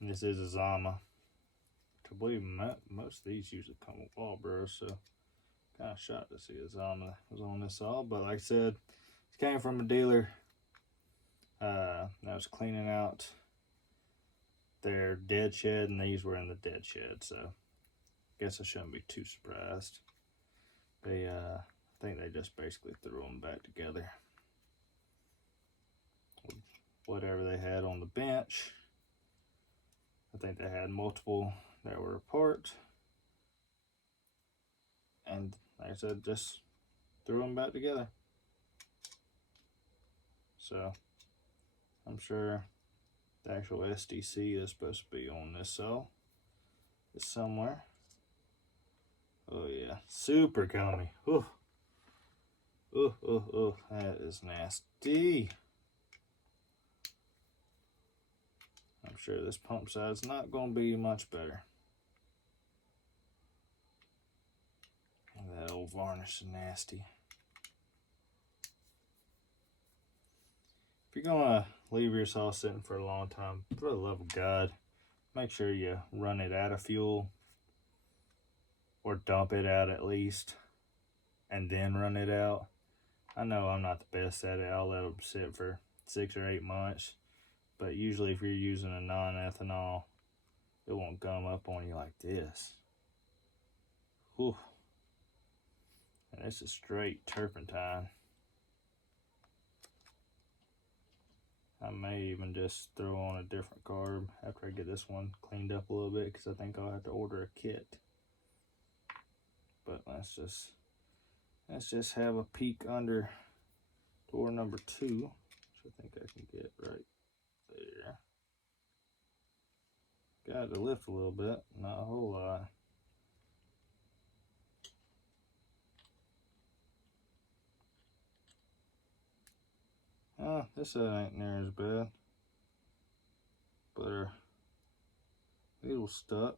And this is a Zama. I believe most of these usually come with wall burrs, so kind of shocked to see a Zama was on this saw. But like I said, it came from a dealer that was cleaning out their dead shed, and these were in the dead shed, so I guess I shouldn't be too surprised. They I think they just basically threw them back together with whatever they had on the bench. I think they had multiple that were apart, and like I said, just threw them back together. So I'm sure the actual SDC is supposed to be on this saw. It's somewhere. Oh yeah, super gummy. Ooh. Ooh, ooh, ooh, that is nasty. I'm sure this pump side's not going to be much better. That old varnish is nasty. If you're going to leave your saw sitting for a long time, for the love of God, make sure you run it out of fuel or dump it out at least and then run it out. I know I'm not the best at it. I'll let them sit for 6 or 8 months. But usually if you're using a non-ethanol, it won't gum up on you like this. Whew. And this is straight turpentine. I may even just throw on a different carb after I get this one cleaned up a little bit, because I think I'll have to order a kit. But let's just have a peek under door number 2, which I think I can get right there. Got to lift a little bit, not a whole lot. This side ain't near as bad, but our needle stuck.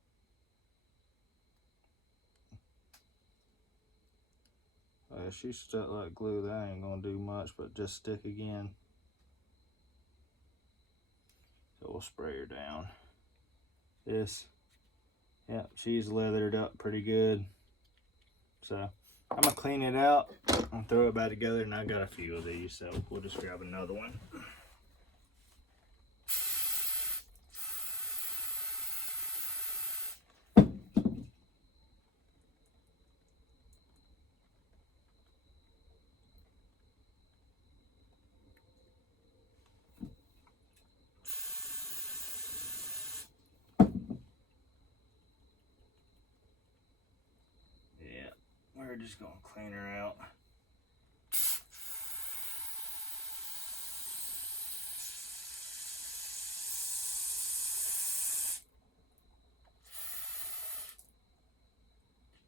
Oh Yeah, she's stuck like glue. That ain't gonna do much, but just stick again. So we'll spray her down. Yeah, she's leathered up pretty good. So I'm gonna clean it out and throw it back together, and I got a few of these, so we'll just grab another one. Yeah, we're just gonna clean her out.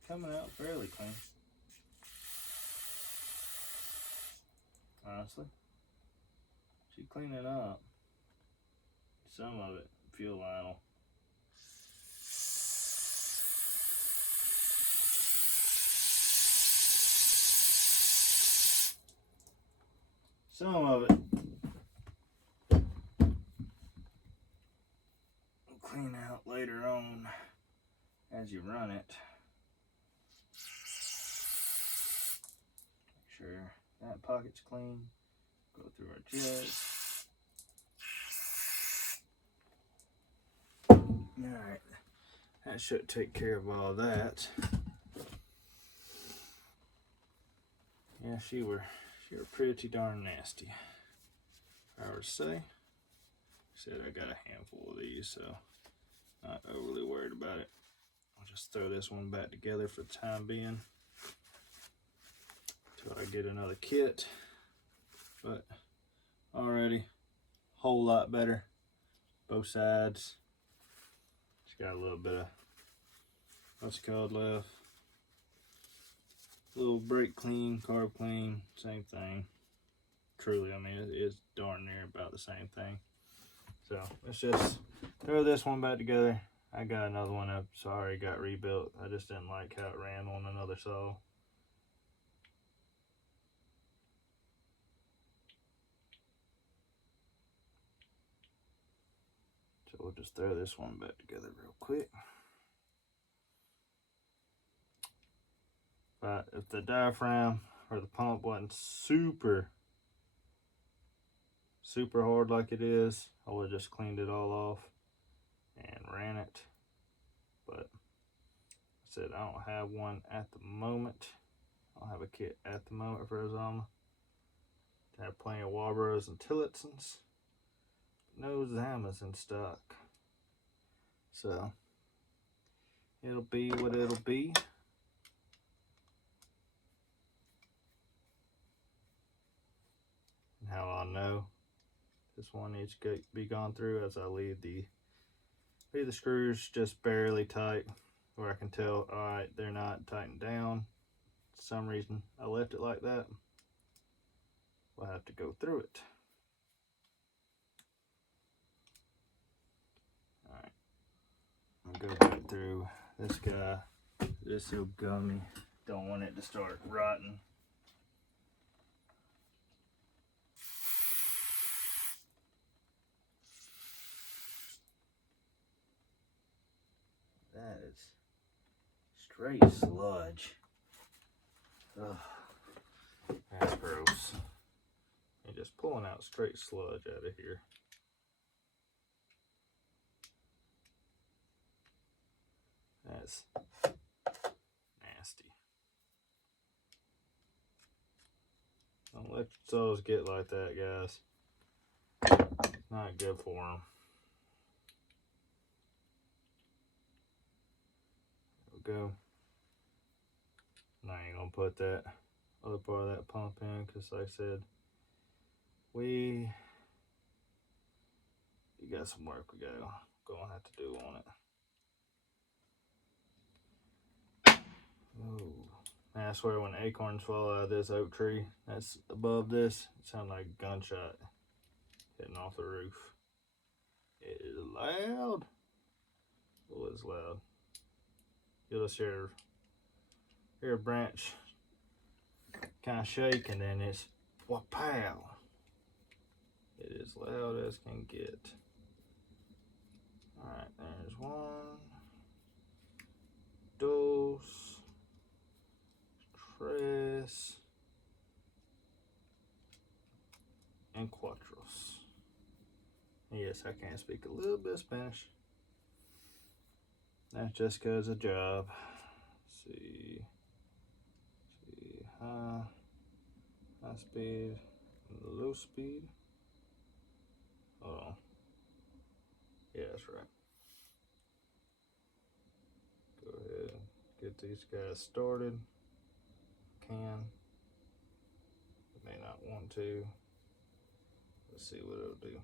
Coming out fairly clean. Honestly, she's cleaning up. Some of it, fuel line. Some of it will clean out later on as you run it. Make sure that pocket's clean. Go through our jets. Alright, that should take care of all that. Yeah, she were pretty darn nasty, I would say. Said I got a handful of these, so not overly worried about it. I'll just throw this one back together for the time being until I get another kit. But already, whole lot better. Both sides. Just got a little bit of what's it called left. Little brake clean, carb clean, same thing. Truly, I mean, it's darn near about the same thing. So let's just throw this one back together. I got another one up, sorry, got rebuilt. I just didn't like how it ran on another saw. So we'll just throw this one back together real quick. But if the diaphragm or the pump wasn't super hard like it is, I would have just cleaned it all off and ran it. But I said I don't have one at the moment. I don't have a kit at the moment for Ozama. I have plenty of Walbros and Tillotsons. No Zamas in stock. So it'll be what it'll be. And how I know this one needs to be gone through as I leave the screws just barely tight, where I can tell, all right, they're not tightened down. For some reason I left it like that. We'll have to go through it. All right, I'll go back through this guy. This is so gummy. Don't want it to start rotting. That is straight sludge. Ugh, that's gross. And just pulling out straight sludge out of here. That's nasty. Don't let your saws get like that, guys. It's not good for them. There we go. And I ain't gonna put that other part of that pump in because, like I said, we got some work we gonna have to do on it. Oh, man, I swear when acorns fall out of this oak tree that's above this, it sounds like a gunshot hitting off the roof. It is loud. Oh, it's loud. You'll just hear a branch kind of shake, and then it's wapow. It is loud as can get. All right, there's 1, 2, 3, and cuatros. Yes, I can speak a little bit of Spanish. That's just because of job. See, high speed, low speed. Hold on. Yeah, that's right. Go ahead and get these guys started. Can. May not want to. Let's see what it'll do.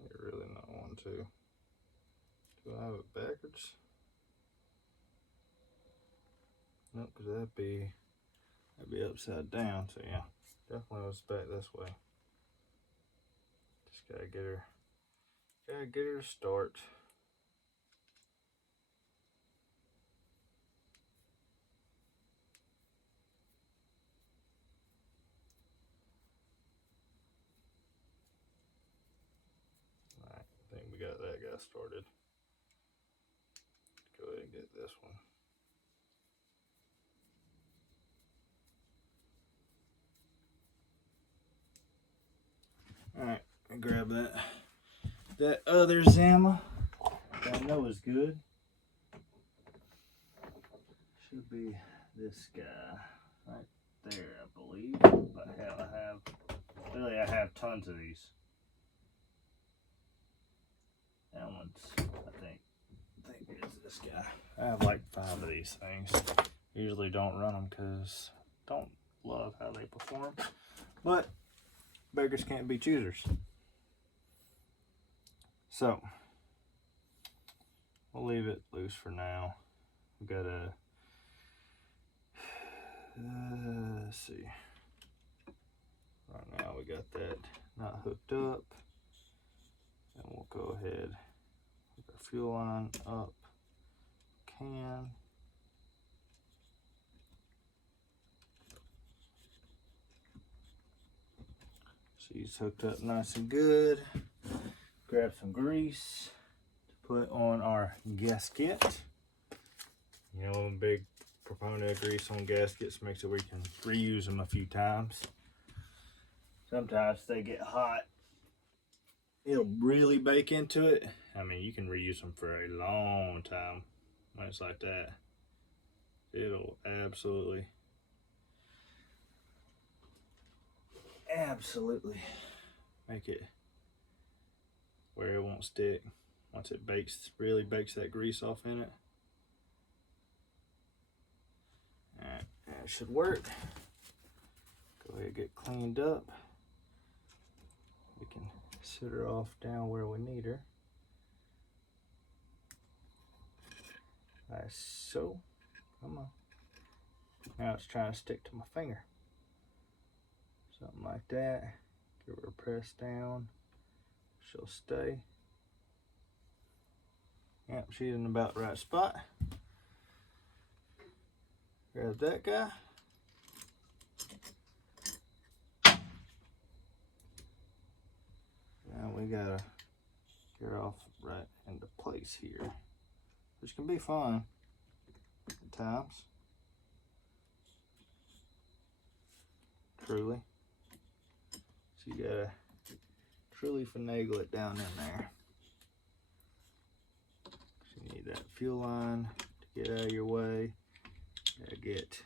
You're really not wanting to. Do I have it backwards? Nope, because that'd be upside down. So yeah, definitely was back this way. Just gotta get her to start. All right, I think we got that guy started. Go ahead and get this one. All right, I grab that other Zama that I know is good. Should be this guy right there, I believe. But hell, I have tons of these. That one's, I think it's this guy. I have like 5 of these things. Usually don't run them because I don't love how they perform. But beggars can't be choosers. So we'll leave it loose for now. We got a let's see. Right now we got that not hooked up, and we'll go ahead with our fuel line up. Can. She's hooked up nice and good. Grab some grease to put on our gasket. You know, I'm a big proponent of grease on gaskets, makes it where you can reuse them a few times. Sometimes they get hot, it'll really bake into it. I mean, you can reuse them for a long time when it's like that. It'll absolutely make it where it won't stick once it really bakes that grease off in it. Alright, that should work. Go ahead and get cleaned up. We can sit her off down where we need her. Like so. Come on. Now it's trying to stick to my finger. Something like that. Give her a press down. She'll stay. Yep, she's in about the right spot. Grab that guy. Now we gotta get her off right into place here, which can be fun at times. Truly. So you gotta truly finagle it down in there. So you need that fuel line to get out of your way. Gotta get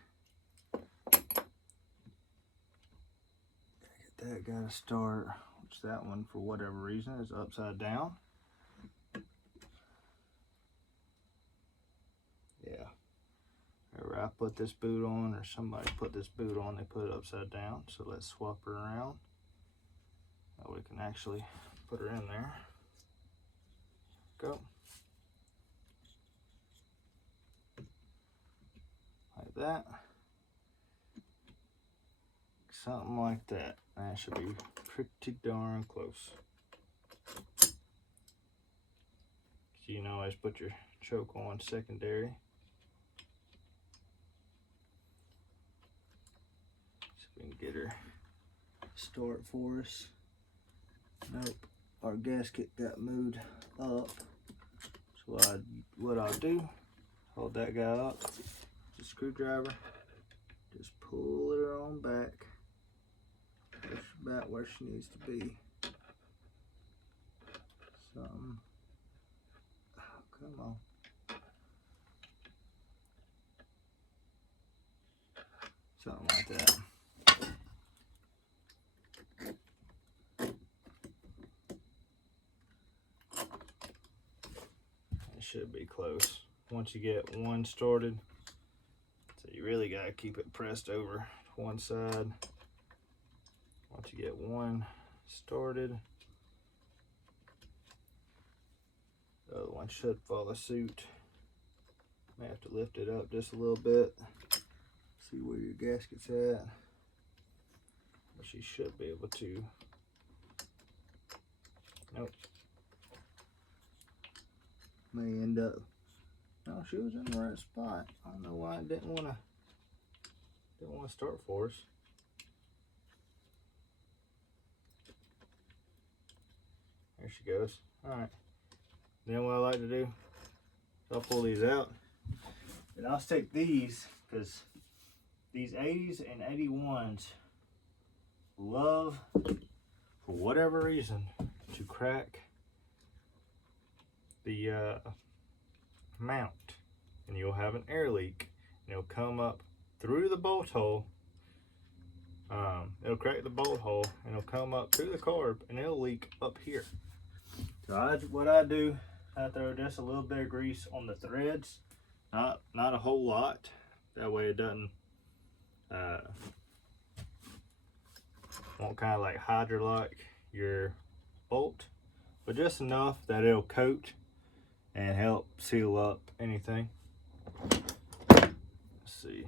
that guy to start, which that one for whatever reason is upside down. Yeah. Whenever I put this boot on, or somebody put this boot on, they put it upside down. So let's swap her around. That way we can actually put her in there. go. Like that. Something like that. That should be pretty darn close. So you can always put your choke on secondary. So we can get her start for us. Nope, our gasket got moved up. So what I'll do, hold that guy up, just screwdriver, just pull her on back. Push about where she needs to be. Something. Oh, come on. Something like that. It should be close. Once you get one started, so you really gotta keep it pressed over to one side. Once you get one started, the other one should follow suit. May have to lift it up just a little bit. See where your gasket's at. But she should be able to. Nope. May end up. No, she was in the right spot. I don't know why it didn't want to start for us. There she goes. All right. Then what I like to do is I'll pull these out, and I'll stick these, because these 80s and 81s love, for whatever reason, to crack the mount, and you'll have an air leak, and it'll come up through the bolt hole. It'll crack the bolt hole, and it'll come up through the carb, and it'll leak up here. So what I do, I throw just a little bit of grease on the threads, not a whole lot. That way it doesn't won't kind of like hydrolock your bolt, but just enough that it'll coat and help seal up anything. Let's see.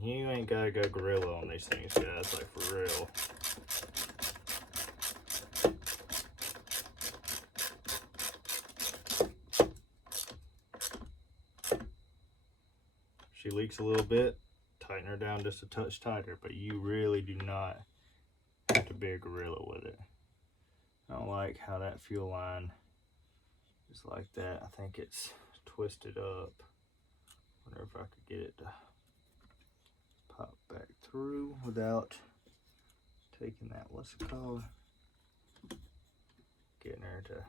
You ain't gotta go gorilla on these things, guys, like for real. She leaks a little bit, tighten her down just a touch tighter, but you really do not have to be a gorilla with it. I don't like how that fuel line is like that. I think it's twisted up. Wonder if I could get it to pop back through without taking that, what's it called? Getting her to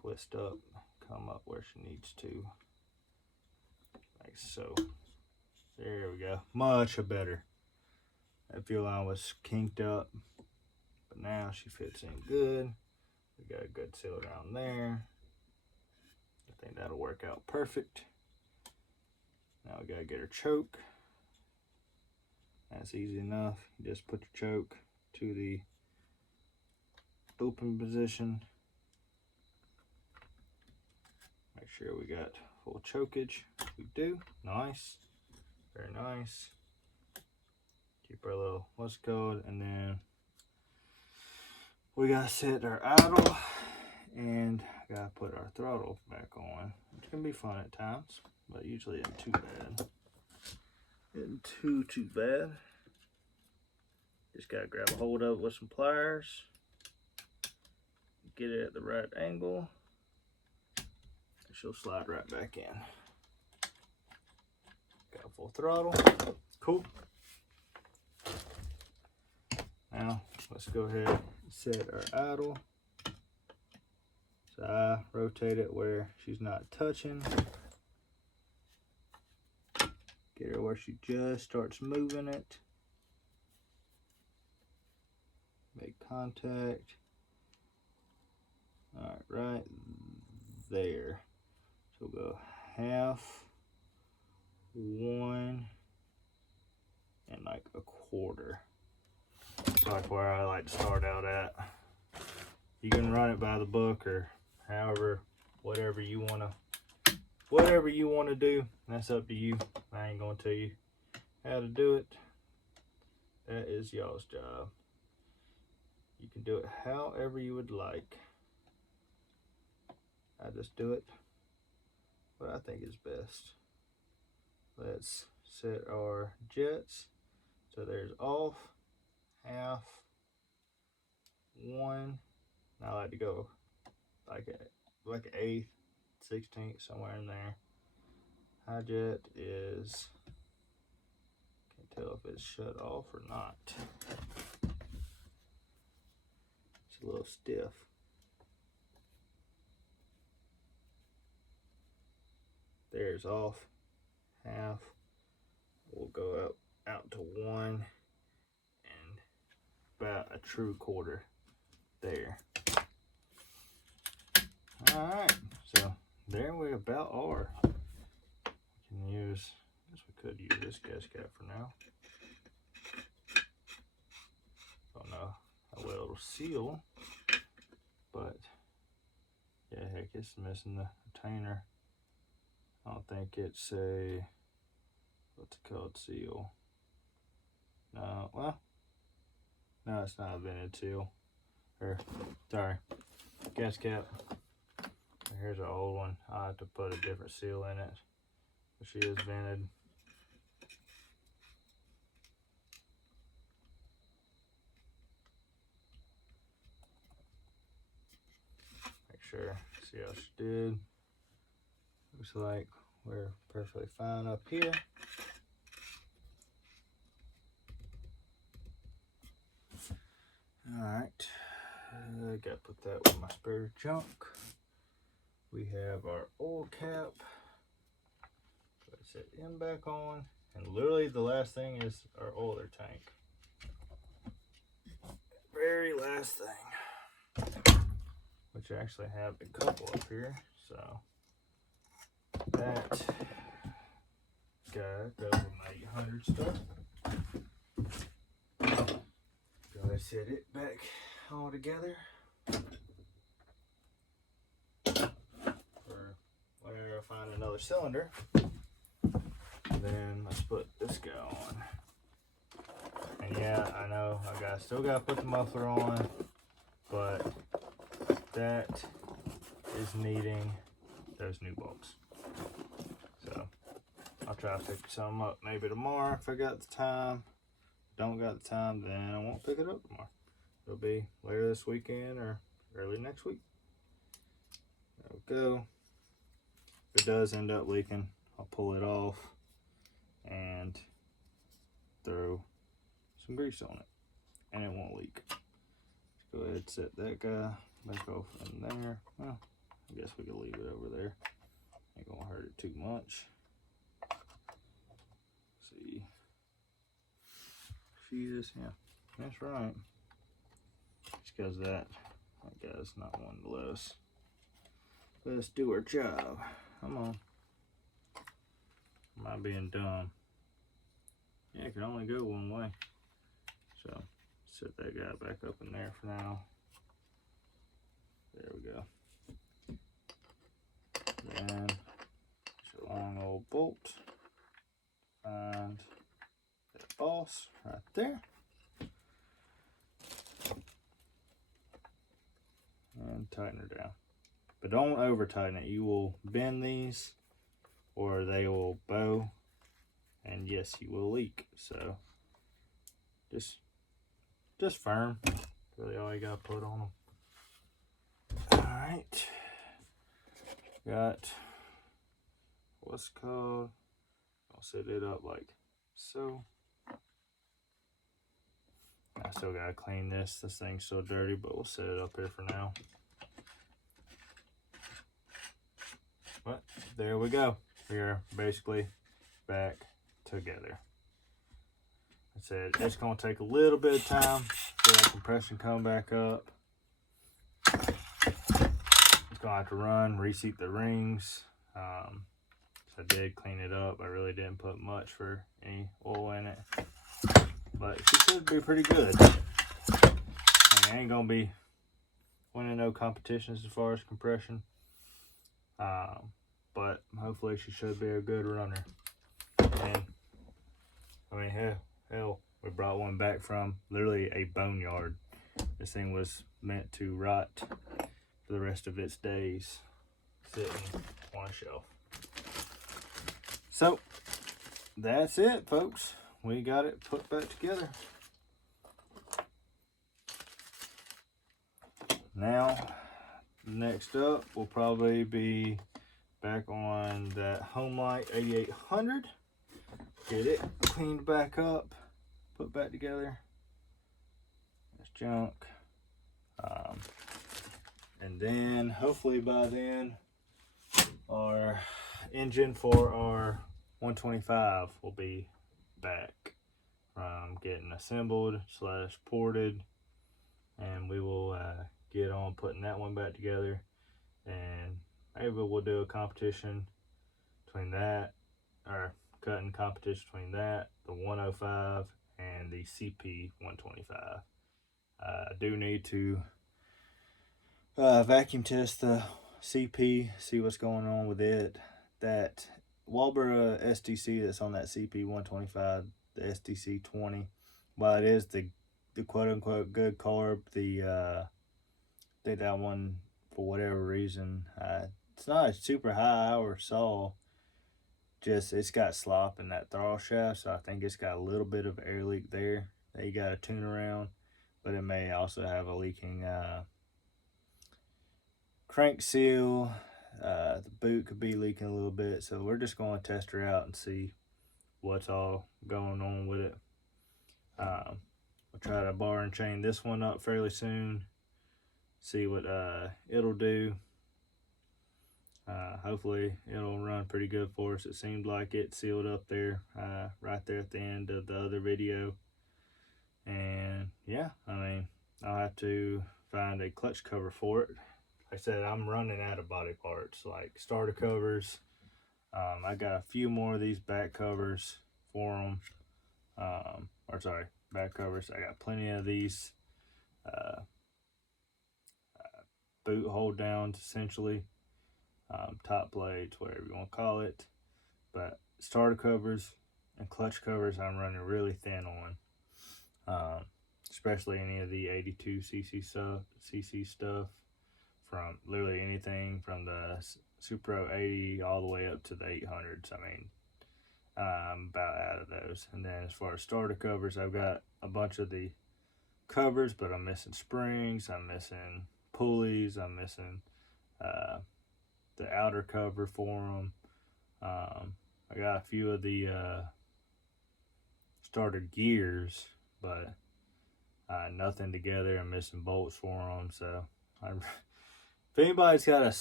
twist up, come up where she needs to. Like so. There we go. Much better. That fuel line was kinked up, but now she fits in good. We got a good seal around there. I think that'll work out perfect. Now we gotta get her choke. That's easy enough. You just put your choke to the open position. Make sure we got full chokeage. We do. Nice. Very nice. Keep our little what's called, and then we gotta set our idle and gotta put our throttle back on, which can be fun at times, but usually isn't too bad. Isn't too bad. Just gotta grab a hold of it with some pliers, get it at the right angle, and she'll slide right back in. Got full throttle. Cool. Now let's go ahead and set our idle. So I rotate it where she's not touching. Get her where she just starts moving it. Make contact. All right, right there. So we'll go half, 1, quarter. It's like where I like to start out at. You can run it by the book or however, whatever you wanna do. That's up to you. I ain't gonna tell you how to do it. That is y'all's job. You can do it however you would like. I just do it what I think is best. Let's set our jets. So there's off, half, 1. I like to go like an eighth, 16th, somewhere in there. High jet is, can't tell if it's shut off or not. It's a little stiff. There's off, half. We'll go out to 1 and about a true quarter there. Alright, so there we about are. We can use, I guess we could use this gas cap for now. Don't know how well it'll seal, but yeah, heck, it's missing the retainer. I don't think it's a, what's it called, seal. No, well, no, it's not a vented seal. Or, sorry, gas cap. Here's an old one. I have to put a different seal in it, but she is vented. Make sure, see how she did. Looks like we're perfectly fine up here. Alright, I gotta put that with my spare junk. We have our oil cap. Let's set him back on. And literally the last thing is our oiler tank. Very last thing. Which I actually have a couple up here. So that guy goes with my 800 stuff. Go ahead and set it back all together. For whenever I find another cylinder. Then let's put this guy on. And yeah, I know I still gotta put the muffler on, but that is needing those new bolts. So I'll try to pick some up maybe tomorrow if I got the time. Don't got the time, then I won't pick it up tomorrow. It'll be later this weekend or early next week. There we go. If it does end up leaking, I'll pull it off and throw some grease on it, and it won't leak. Let's go ahead and set that guy back off in there. Well, I guess we can leave it over there. Ain't gonna hurt it too much. Let's see. Fuses, yeah, that's right. Just because that guy's not one to let us do our job. Come on. Am I being dumb? Yeah, it can only go one way. So set that guy back up in there for now. There we go. Then it's a long old bolt. Find that boss right there. And tighten her down. But don't over tighten it. You will bend these or they will bow. And yes, you will leak. So just firm. Really all you gotta put on them. Alright. Got what's it called? I'll set it up like so. I still gotta clean this. This thing's so dirty, but we'll set it up here for now. But there we go. We're basically back together. I said it's gonna take a little bit of time for that compression come back up. It's gonna have to run, reseat the rings. So I did clean it up. I really didn't put much for any oil in it, but she should be pretty good. I mean, ain't gonna be winning no competitions as far as compression, but hopefully she should be a good runner. And I mean, hell, we brought one back from literally a boneyard. This thing was meant to rot for the rest of its days sitting on a shelf. So that's it, folks. We got it put back together. Now, next up will probably be back on that Homelight 8800. Get it cleaned back up, put back together. That's junk. And then hopefully by then our engine for our 125 will be back, getting assembled / ported, and we will get on putting that one back together, and maybe we'll do a competition between that, or cutting competition between that, the 105 and the CP 125. I do need to vacuum test the CP, see what's going on with it. That Walbra SDC that's on that CP 125, the SDC 20, while it is the quote unquote good carb, I think that one, for whatever reason, it's not a super high hour saw, just it's got slop in that throttle shaft, so I think it's got a little bit of air leak there that you got to tune around. But it may also have a leaking crank seal. The boot could be leaking a little bit, so we're just going to test her out and see what's all going on with it. We'll try to bar and chain this one up fairly soon, see what it'll do. Hopefully it'll run pretty good for us. It seemed like it sealed up there, right there at the end of the other video. And yeah, I mean, I'll have to find a clutch cover for it. Like I said, I'm running out of body parts, like starter covers. I got a few more of these back covers for them. Back covers. I got plenty of these boot hold downs, essentially. Top blades, whatever you want to call it. But starter covers and clutch covers I'm running really thin on. Especially any of the 82cc stuff, from literally anything from the Supro 80 all the way up to the 800s. I mean, I'm about out of those. And then as far as starter covers, I've got a bunch of the covers, but I'm missing springs, I'm missing pulleys, I'm missing the outer cover for them. I got a few of the starter gears, but nothing together. I'm missing bolts for them. So if anybody's got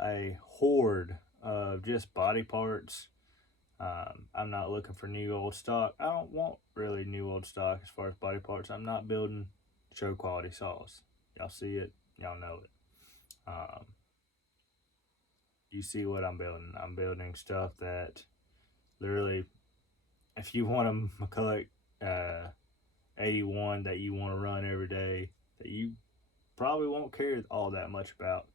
a hoard of just body parts, I'm not looking for new old stock. I don't want really new old stock as far as body parts. I'm not building show quality saws. Y'all see it, y'all know it. You see what I'm building. I'm building stuff that literally, if you want a McCulloch 81 that you want to run every day, that you probably won't care all that much about,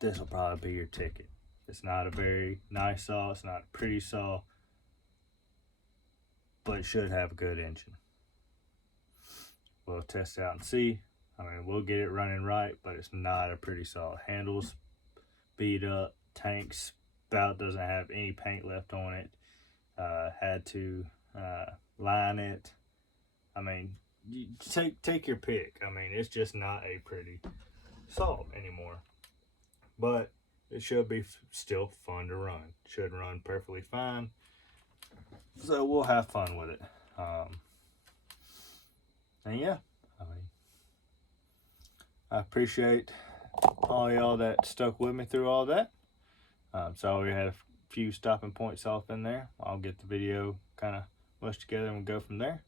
this will probably be your ticket. It's not a very nice saw, it's not a pretty saw, but it should have a good engine. We'll test it out and see. I mean, we'll get it running right, but it's not a pretty saw. Handles beat up, tanks about doesn't have any paint left on it. Had to line it. I mean, you take your pick. I mean, it's just not a pretty saw anymore, but it should be still fun to run. Should run perfectly fine, so we'll have fun with it. And yeah, I mean, I appreciate all y'all that stuck with me through all that. So we had a few stopping points off in there. I'll get the video kind of mushed together and we'll go from there.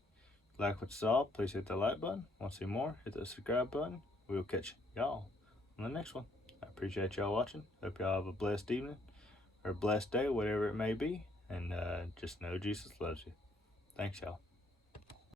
If you like what you saw, please hit that like button. Want to see more, hit the subscribe button. We will catch y'all on the next one. I appreciate y'all watching. Hope y'all have a blessed evening or a blessed day, whatever it may be. And just know Jesus loves you. Thanks, y'all.